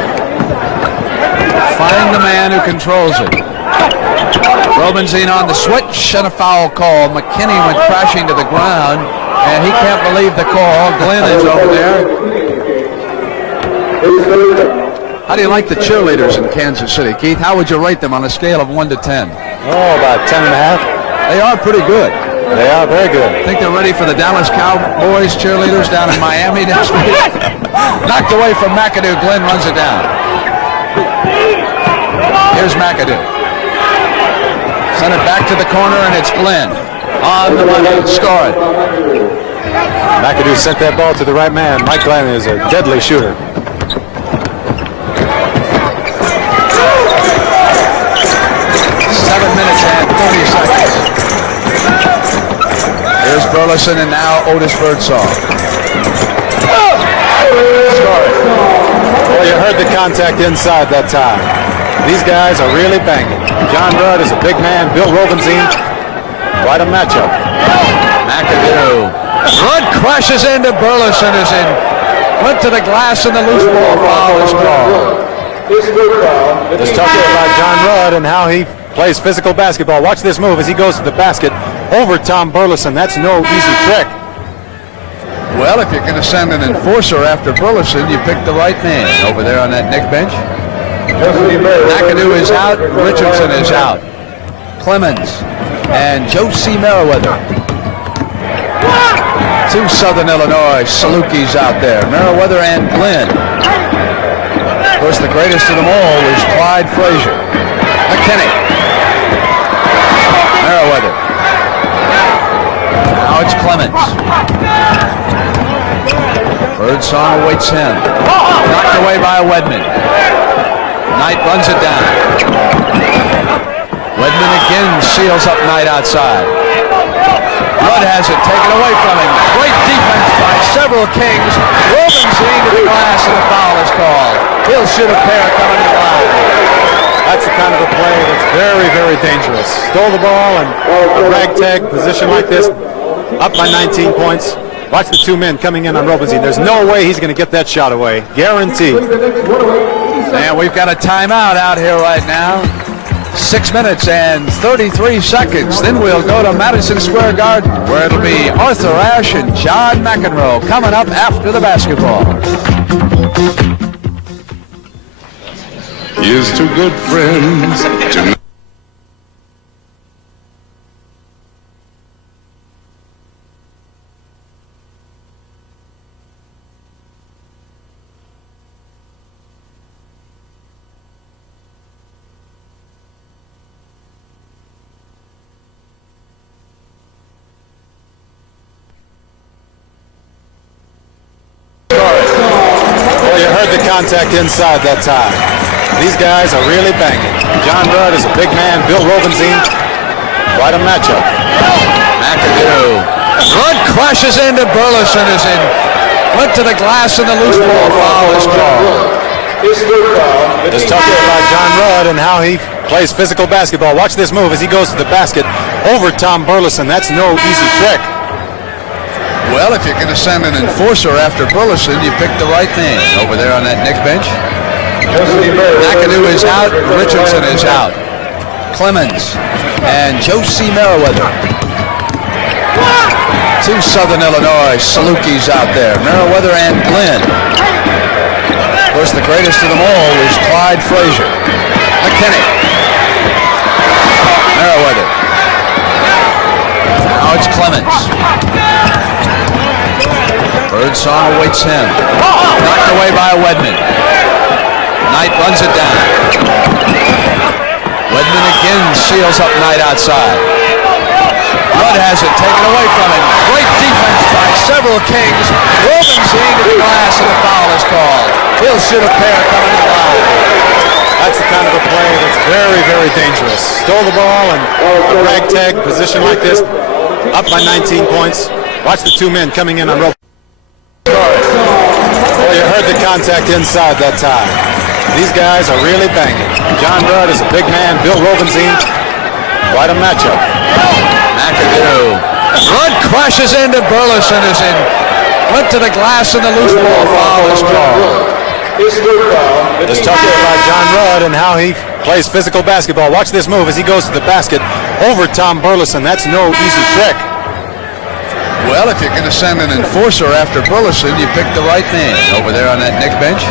Find the man who controls it. Robinson on the switch and a foul call. McKinney went crashing to the ground, and he can't believe the call. Glenn is over there. How do you like the cheerleaders in Kansas City, Keith? How would you rate them on a scale of 1 to 10? Oh, about 10.5. They are pretty good. They are very good. Think they're ready for the Dallas Cowboys cheerleaders down in Miami next week? Knocked away from McAdoo. Glenn runs it down. Here's McAdoo. Send it back to the corner, and it's Glenn. on the money. Score it. McAdoo sent that ball to the right man. Mike Glenn is a deadly shooter. 7 minutes and 30 seconds. Here's Burleson and now Otis Birdsong. Score it. Well, you heard the contact inside that time. These guys are really banging. John Rudd is a big man. Bill Robenzine, quite a matchup. McAdoo. Rudd crashes into Burleson as in went to the glass and the loose ball foul is called. Just talking about John Rudd and how he plays physical basketball. Watch this move as he goes to the basket over Tom Burleson. That's no easy trick. Well, if you're going to send an enforcer after Burleson, you pick the right man over there on that Knick bench. McAdoo is out. Richardson is out. Clemens and Joe C. Merriweather. Two Southern Illinois Salukis out there. Merriweather and Glenn. Of course, the greatest of them all is Clyde Frazier. McKinney. Merriweather. Now it's Clemens. Birdsong awaits him. Knocked away by Wedman. Knight runs it down. Wedman again seals up Knight outside. Rudd has it taken away from him. Great defense by several Kings. Robenzine to the glass and the foul is called. He'll shoot a pair coming to the line. That's the kind of a play that's very, very dangerous. Stole the ball and a ragtag position like this, up by 19 points. Watch the two men coming in on Robenzine. There's no way he's going to get that shot away. Guaranteed. And we've got a timeout out here right now. 6 minutes and 33 seconds. Then we'll go to Madison Square Garden, where it'll be Arthur Ashe and John McEnroe coming up after the basketball. Here's to good friends. Well, you heard the contact inside that time. These guys are really banging. John Rudd is a big man. Bill Robenzine, quite a matchup. McAdoo. Rudd crashes into Burleson as in went to the glass and the loose ball foul is called. Just talking about John Rudd and how he plays physical basketball. Watch this move as he goes to the basket over Tom Burleson. That's no easy trick. Well, if you're going to send an enforcer after Burleson, you pick the right man over there on that Knick bench. McAdoo is out. Richardson is out. Clemens and Joe C. Merriweather. Two Southern Illinois Salukis out there. Merriweather and Glenn. Of course, the greatest of them all is Clyde Frazier. McKinney. Merriweather. Now it's Clemens. Birdsong awaits him. Knocked away by Wedman. Knight runs it down. Wedman again seals up Knight outside. Rudd has it taken away from him. Great defense by several Kings. Robenzine to the glass and the foul is called. He'll shoot a pair coming to the line. That's the kind of a play that's very, very dangerous. Stole the ball and a ragtag position like this, up by 19 points. Watch the two men coming in on Robenzine. Well, you heard the contact inside that time. These guys are really banging. John Rudd is a big man. Bill Robenzine, quite a matchup. McAdoo. Rudd crashes into Burleson as in went to the glass and the loose ball foul is called. Just talking about John Rudd and how he plays physical basketball. Watch this move as he goes to the basket over Tom Burleson. That's no easy trick. Well, if you're going to send an enforcer after Burleson, you pick the right man over there on that Knick bench.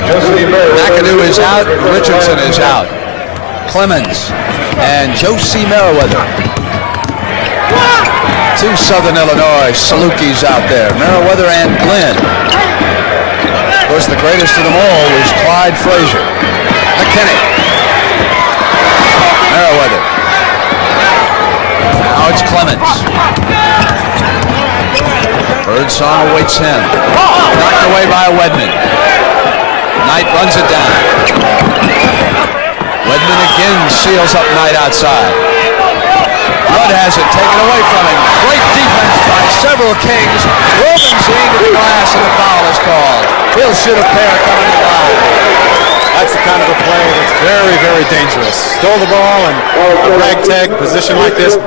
McAdoo is out. Richardson is out. Clemens and Joe C. Merriweather. Two Southern Illinois Salukis out there. Merriweather and Glenn. Of course, the greatest of them all is Clyde Frazier. McKinney. Merriweather. Now Now it's Clemens. Birdsong awaits him. Knocked away by Wedman. Knight runs it down. Wedman again seals up Knight outside. Rudd has it taken away from him. Great defense by several Kings. Robinson to the glass and a foul is called. He'll shoot a pair coming to line. That's the kind of a play that's very, very dangerous. Stole the ball and a ragtag position like this,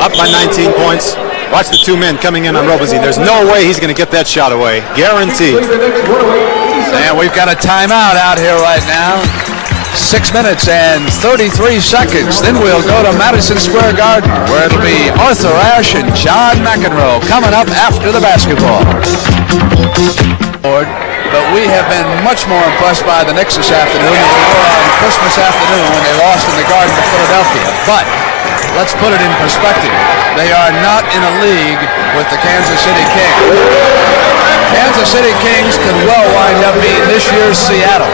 up by 19 points. Watch the two men coming in on Robinson. There's no way he's going to get that shot away. Guaranteed. And we've got a timeout out here right now. 6 minutes and 33 seconds. Then we'll go to Madison Square Garden, where it'll be Arthur Ashe and John McEnroe coming up after the basketball. But we have been much more impressed by the Knicks this afternoon than we were on Christmas afternoon when they lost in the Garden to Philadelphia. But let's put it in perspective. They are not in a league with the Kansas City Kings. Kansas City Kings could well wind up being this year's Seattle.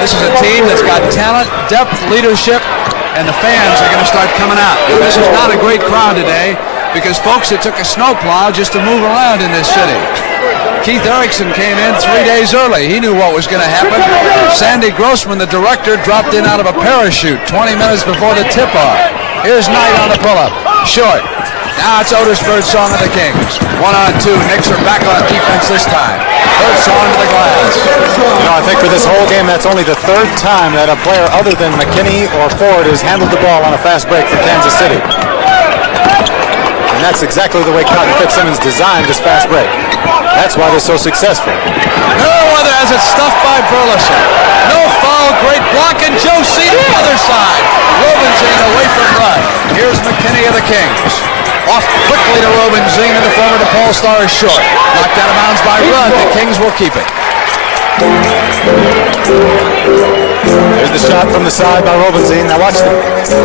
This is a team that's got talent, depth, leadership, and the fans are going to start coming out. This is not a great crowd today because, folks, it took a snowplow just to move around in this city. Keith Erickson came in 3 days early. He knew what was going to happen. Sandy Grossman, the director, dropped in out of a parachute 20 minutes before the tip-off. Here's Knight on the pull-up. Short. Now it's Otis Birdsong of the Kings. 1-on-2. Knicks are back on defense this time. Birdsong to the glass. You know, I think for this whole game, that's only the third time that a player other than McKinney or Ford has handled the ball on a fast break for Kansas City. And that's exactly the way Cotton Fitzsimmons designed this fast break. That's why they're so successful. Merriweather has it stuffed by Burleson. No foul, great block, and Josie to the other side. Robinson away from Rudd. Here's McKinney of the Kings. Off quickly to Robinson, and the former DePaul Star is short. Knocked out of bounds by Rudd. The Kings will keep it. There's the shot from the side by Robinson. Now watch them.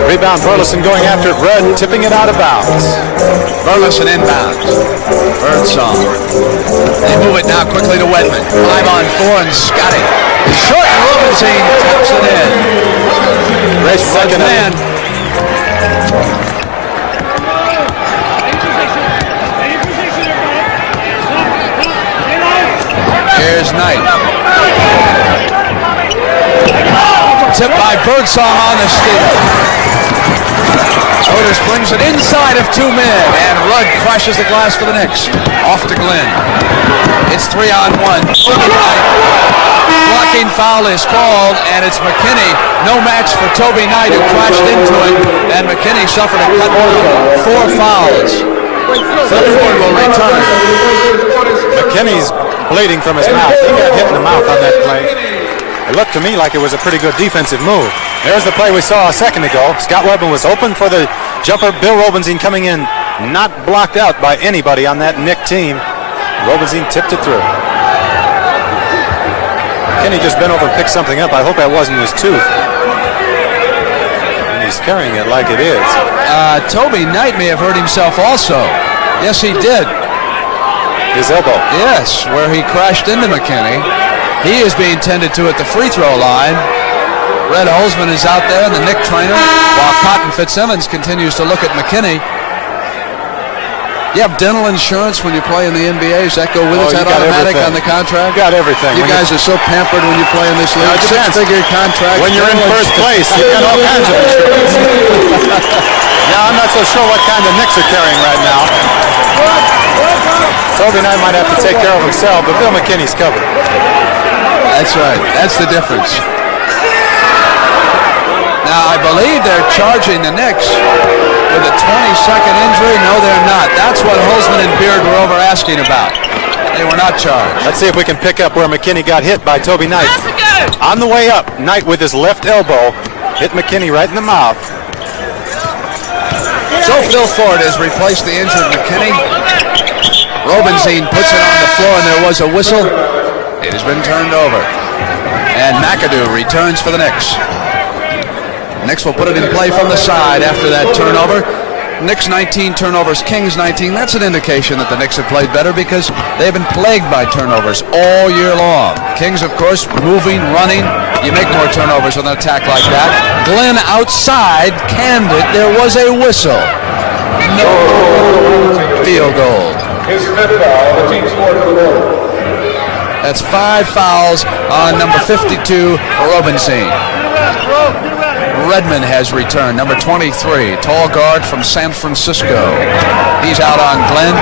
Rebound, Burleson going after it. Rudd tipping it out of bounds. Burleson inbounds. Birdsong. They move it now quickly to Wedman. 5-on-4 and Scotty. Short and Robinson taps it in. Great second man. Here's Knight. Tipped by Birdsong on the steal. Otis brings it inside of two men, and Rudd crashes the glass for the Knicks. Off to Glenn. It's 3-on-1. Blocking foul is called, and it's McKinney. No match for Toby Knight, who crashed into it, and McKinney suffered a cut. 4 fouls. Phil Ford will return. McKinney's bleeding from his mouth. He got hit in the mouth on that play. It looked to me like it was a pretty good defensive move. There's the play we saw a second ago. Scott Webber was open for the jumper. Bill Robinson coming in, not blocked out by anybody on that Knick team. Robinson tipped it through. McKinney just bent over and picked something up. I hope that wasn't his tooth. And he's carrying it like it is. Toby Knight may have hurt himself also. Yes, he did. His elbow. Yes, where he crashed into McKinney. He is being tended to at the free throw line. Red Holzman is out there, the Knick trainer, while Cotton Fitzsimmons continues to look at McKinney. You have dental insurance when you play in the NBA. Does that go with it? Is that automatic on the contract? You got everything. You guys are so pampered when you play in this league. No, it depends. 6-figure contract. When you're in first place, you've got all kinds of insurance. Yeah, I'm not so sure what kind of Knicks are carrying right now. Toby Knight might have to take care of himself, but Bill McKinney's covered. That's right. That's the difference. Now, I believe they're charging the Knicks with a 20-second injury. No, they're not. That's what Holzman and Beard were over asking about. They were not charged. Let's see if we can pick up where McKinney got hit by Toby Knight. On the way up, Knight with his left elbow hit McKinney right in the mouth. So Phil Ford has replaced the injured McKinney. Robinson puts it on the floor, and there was a whistle. It has been turned over. And McAdoo returns for the Knicks. Knicks will put it in play from the side after that turnover. Knicks 19 turnovers, Kings 19. That's an indication that the Knicks have played better because they've been plagued by turnovers all year long. Kings, of course, moving, running. You make more turnovers with an attack like that. Glenn outside, canned it. There was a whistle. No field goal. His fifth foul, the team scored for the quarter. That's 5 fouls on number 52, Robinson. Redmond has returned, number 23, tall guard from San Francisco. He's out on Glenn.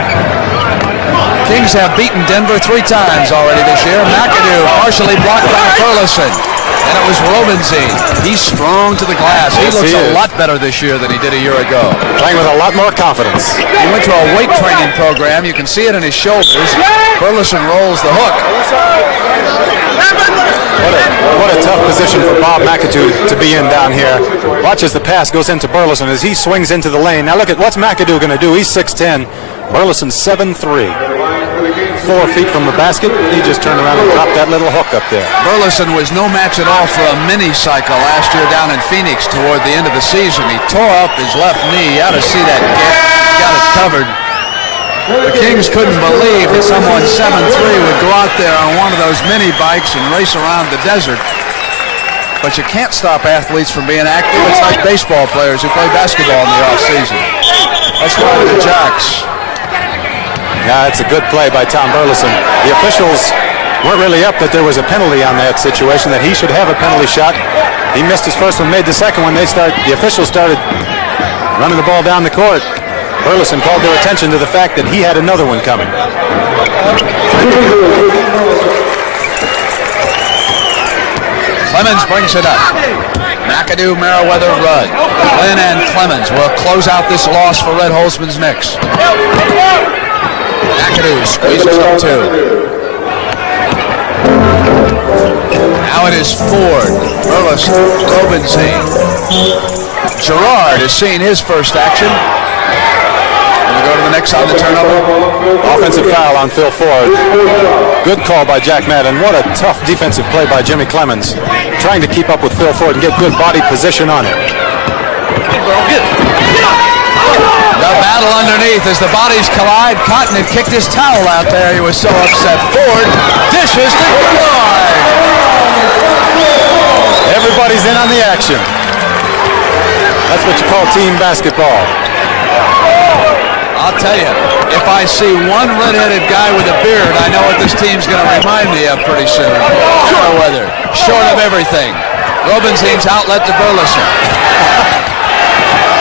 Kings have beaten Denver 3 times already this year. McAdoo partially blocked by Burleson. And it was Robinson. He's strong to the glass. He looks a lot better this year than he did a year ago. Playing with a lot more confidence. He went to a weight training program. You can see it in his shoulders. Burleson rolls the hook. What a tough position for Bob McAdoo to be in down here. Watch as the pass goes into Burleson as he swings into the lane. Now look at what's McAdoo going to do. He's 6'10". Burleson 7'3". 4 feet from the basket. He just turned around and dropped that little hook up there. Burleson was no match at all for a mini cycle last year down in Phoenix toward the end of the season. He tore up his left knee. You ought to see that gap. He got it covered. The Kings couldn't believe that someone 7'3" would go out there on one of those mini bikes and race around the desert. But you can't stop athletes from being active. It's like baseball players who play basketball in the off-season. That's why the Jacks. Yeah, it's a good play by Tom Burleson. The officials weren't really up that there was a penalty on that situation, that he should have a penalty shot. He missed his first one, made the second one. The officials started running the ball down the court. Burleson called their attention to the fact that he had another one coming. Clemens brings it up. McAdoo, Merriweather, Rudd. Glenn and Clemens will close out this loss for Red Holzman's Knicks. McAdoo squeezes up 2. Now it is Ford, Burleson, Robinson. Gerard has seen his first action. Going to go to the Knicks on the turnover. Offensive foul on Phil Ford. Good call by Jack Madden. What a tough defensive play by Jimmy Clemens. Trying to keep up with Phil Ford and get good body position on him. The battle underneath as the bodies collide. Cotton had kicked his towel out there. He was so upset. Ford dishes to Gerard. Everybody's in on the action. That's what you call team basketball. I'll tell you, if I see one red-headed guy with a beard, I know what this team's going to remind me of pretty soon. Merriweather, short of everything. Robinson's outlet to Burleson.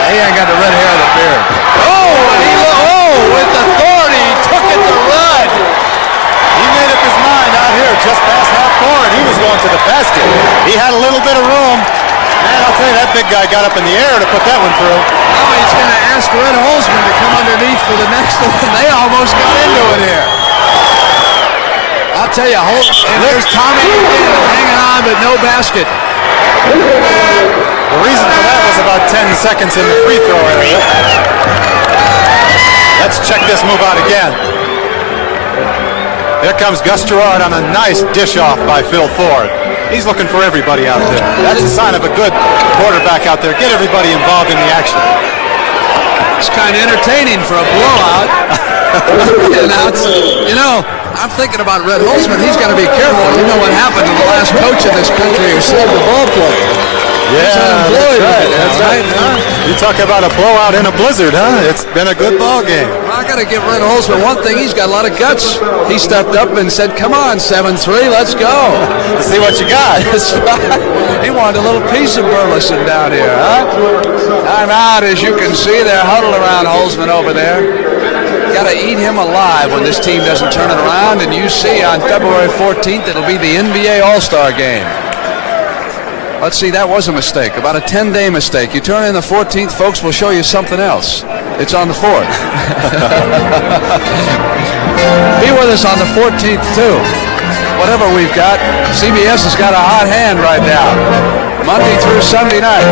He ain't got the red hair or the beard. With authority, he took it to Rudd. He made up his mind out here just past half court. He was going to the basket. He had a little bit of room. Man, I'll tell you, that big guy got up in the air to put that one through. Now he's going to ask Red Holzman to come underneath for the next one. They almost got into it here. I'll tell you, and there's Tommy again, hanging on, but no basket. The reason for that was about 10 seconds in the free throw area. Let's check this move out again. Here comes Gus Gerard on a nice dish off by Phil Ford. He's looking for everybody out there. That's a sign of a good quarterback out there. Get everybody involved in the action. It's kind of entertaining for a blowout. I'm thinking about Red Holzman. He's got to be careful. You know what happened to the last coach in this country who saved the ball play. Yeah, that's right. You talk about a blowout in a blizzard, huh? It's been a good ball game. Well, I got to give Red Holzman one thing. He's got a lot of guts. He stepped up and said, come on, 7-3, let's go. Let's see what you got. He wanted a little piece of Burleson down here, huh? Time out, as you can see. They're huddled around Holzman over there. Got to eat him alive when this team doesn't turn it around. And you see on February 14th, it'll be the NBA All-Star game. Let's see, that was a mistake, about a 10-day mistake. You turn in the 14th, folks, we'll show you something else. It's on the 4th. Be with us on the 14th, too. Whatever we've got, CBS has got a hot hand right now. Monday through Sunday night.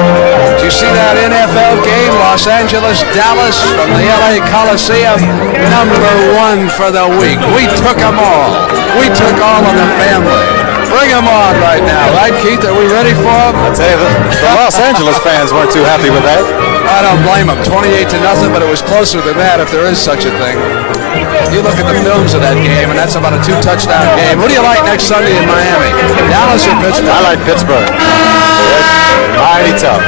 Did you see that NFL game? Los Angeles, Dallas from the LA Coliseum. #1 for the week. We took them all. We took all of the family. Bring them on right now, right, Keith? Are we ready for them? I'll tell you, the Los Angeles fans weren't too happy with that. I don't blame them. 28-0, but it was closer than that, if there is such a thing. You look at the films of that game, and that's about a 2-touchdown game. Who do you like next Sunday in Miami? Dallas or Pittsburgh? I like Pittsburgh. Mighty tough.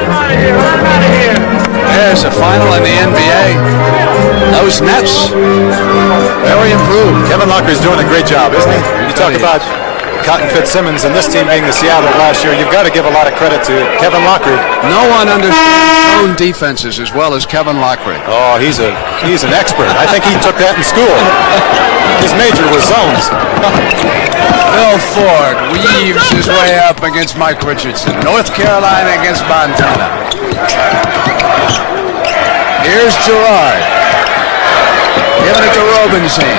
There's a final in the NBA. Those Nets, very improved. Kevin Lockery's doing a great job, isn't he? You talk about Cotton Fitzsimmons and this team being the Seattle of last year. You've got to give a lot of credit to Kevin Lockery. No one understands zone defenses as well as Kevin Lockery. Oh, he's an expert. I think he took that in school. His major was zones. Phil Ford weaves his way up against Mike Richardson. North Carolina against Montana. Here's Gerard. Giving it to Robinson.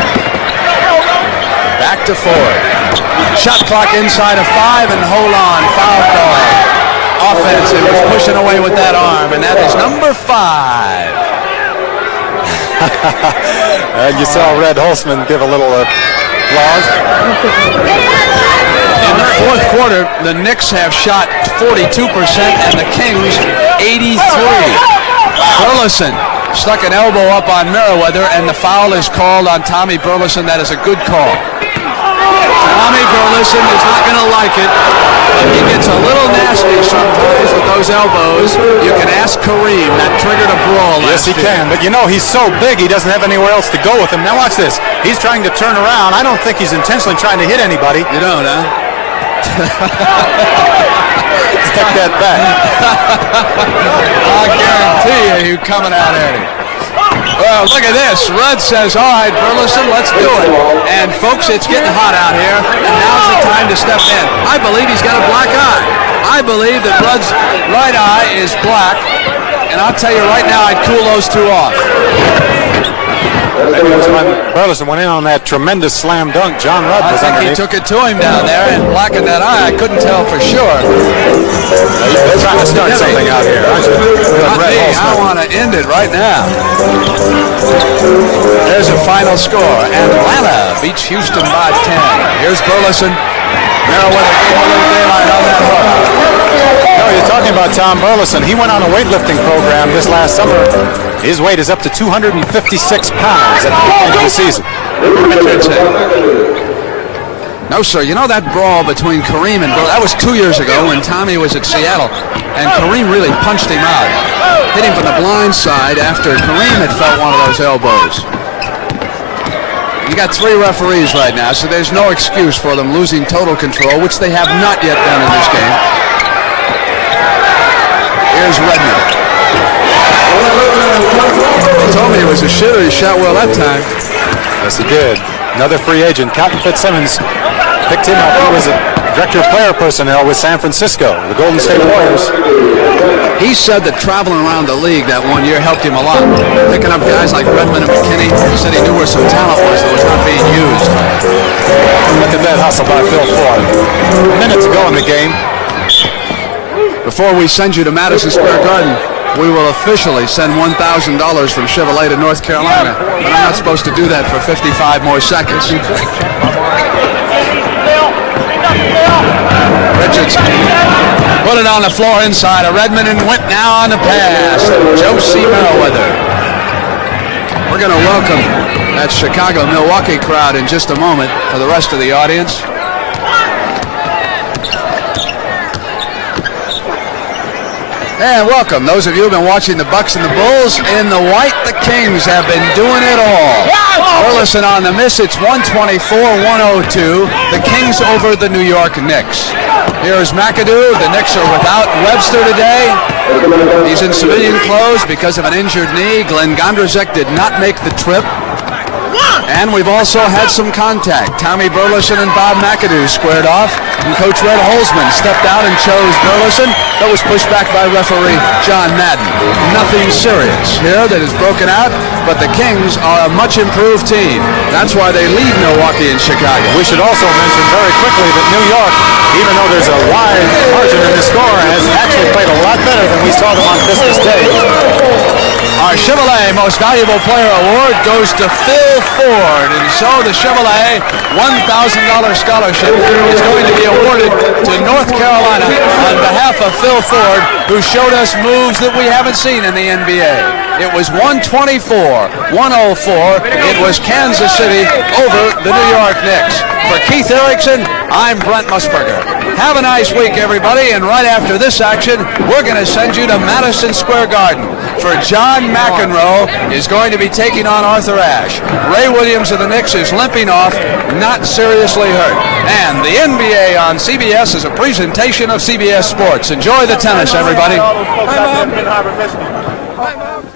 Back to Ford. Shot clock inside of 5 and hold on. Foul call. Offensive. Was pushing away with that arm, and that is number 5. And you saw Red Holzman give a little applause. In the fourth quarter, the Knicks have shot 42% and the Kings 83%. Burleson stuck an elbow up on Merriweather, and the foul is called on Tommy Burleson. That is a good call. Tommy Burleson is not going to like it, but he gets a little nasty sometimes with those elbows. You can ask Kareem. That triggered a brawl. Yes, he can. But you know, he's so big, he doesn't have anywhere else to go with him. Now watch this. He's trying to turn around. I don't think he's intentionally trying to hit anybody. You don't, huh? Take that back. I guarantee you he's coming out at him. Well, look at this. Rudd says, all right, Burleson, let's do it. And, folks, it's getting hot out here, and now's the time to step in. I believe he's got a black eye. I believe that Rudd's right eye is black, and I'll tell you right now, I'd cool those two off. Maybe it was when Burleson went in on that tremendous slam dunk. John Rudd was I think he underneath. took it to him down there and blackened that eye. I couldn't tell for sure. They're trying to start something out here, aren't you? I want to end it right now. There's a final score. Atlanta beats Houston by 10. Here's Burleson. Merriweather gave a little daylight on that hook. No, you're talking about Tom Burleson. He went on a weightlifting program this last summer. His weight is up to 256 pounds at the beginning of the season. No, sir. You know that brawl between Kareem and Burleson? That was 2 years ago when Tommy was at Seattle, and Kareem really punched him out. Hit him from the blind side after Kareem had felt one of those elbows. You got 3 referees right now, so there's no excuse for them losing total control, which they have not yet done in this game. Here's Redmond. He told me he was a shitter. He shot well that time. Yes, he did. Another free agent, Cotton Fitzsimmons, picked him up. He was a director of player personnel with San Francisco, the Golden State Warriors. He said that traveling around the league that one year helped him a lot. Picking up guys like Redmond and McKinney. He said he knew where some talent was that was not being used. Look at that hustle by Phil Ford. Minutes ago in the game. Before we send you to Madison Square Garden, we will officially send $1,000 from Chevrolet to North Carolina. But I'm not supposed to do that for 55 more seconds. Richardson put it on the floor inside of Redmond and went now on the pass. Josie Merriweather. We're going to welcome that Chicago-Milwaukee crowd in just a moment for the rest of the audience. And welcome those of you who have been watching the Bucks and the Bulls. In the white, the Kings have been doing it all. Burleson on the miss. It's 124-102. The Kings over the New York Knicks. Here's McAdoo. The Knicks are without Webster today. He's in civilian clothes because of an injured knee. Glenn Gondrzek did not make the trip. And we've also had some contact. Tommy Burleson and Bob McAdoo squared off, and Coach Red Holzman stepped out and chose Burleson, but was pushed back by referee John Madden. Nothing serious here that is broken out, but the Kings are a much improved team. That's why they lead Milwaukee and Chicago. We should also mention very quickly that New York, even though there's a wide margin in the score, has actually played a lot better than we saw them on Christmas Day. Our Chevrolet Most Valuable Player Award goes to Phil Ford, and so the Chevrolet $1,000 scholarship is going to be awarded to North Carolina on behalf of Phil Ford, who showed us moves that we haven't seen in the NBA. It was 124-104. It was Kansas City over the New York Knicks. For Keith Erickson, I'm Brent Musburger. Have a nice week, everybody, and right after this action, we're going to send you to Madison Square Garden. for John McEnroe is going to be taking on Arthur Ashe. Ray Williams of the Knicks is limping off, not seriously hurt. And the NBA on CBS is a presentation of CBS Sports. Enjoy the tennis, everybody. All those folks out there in Benton Harbor missing you.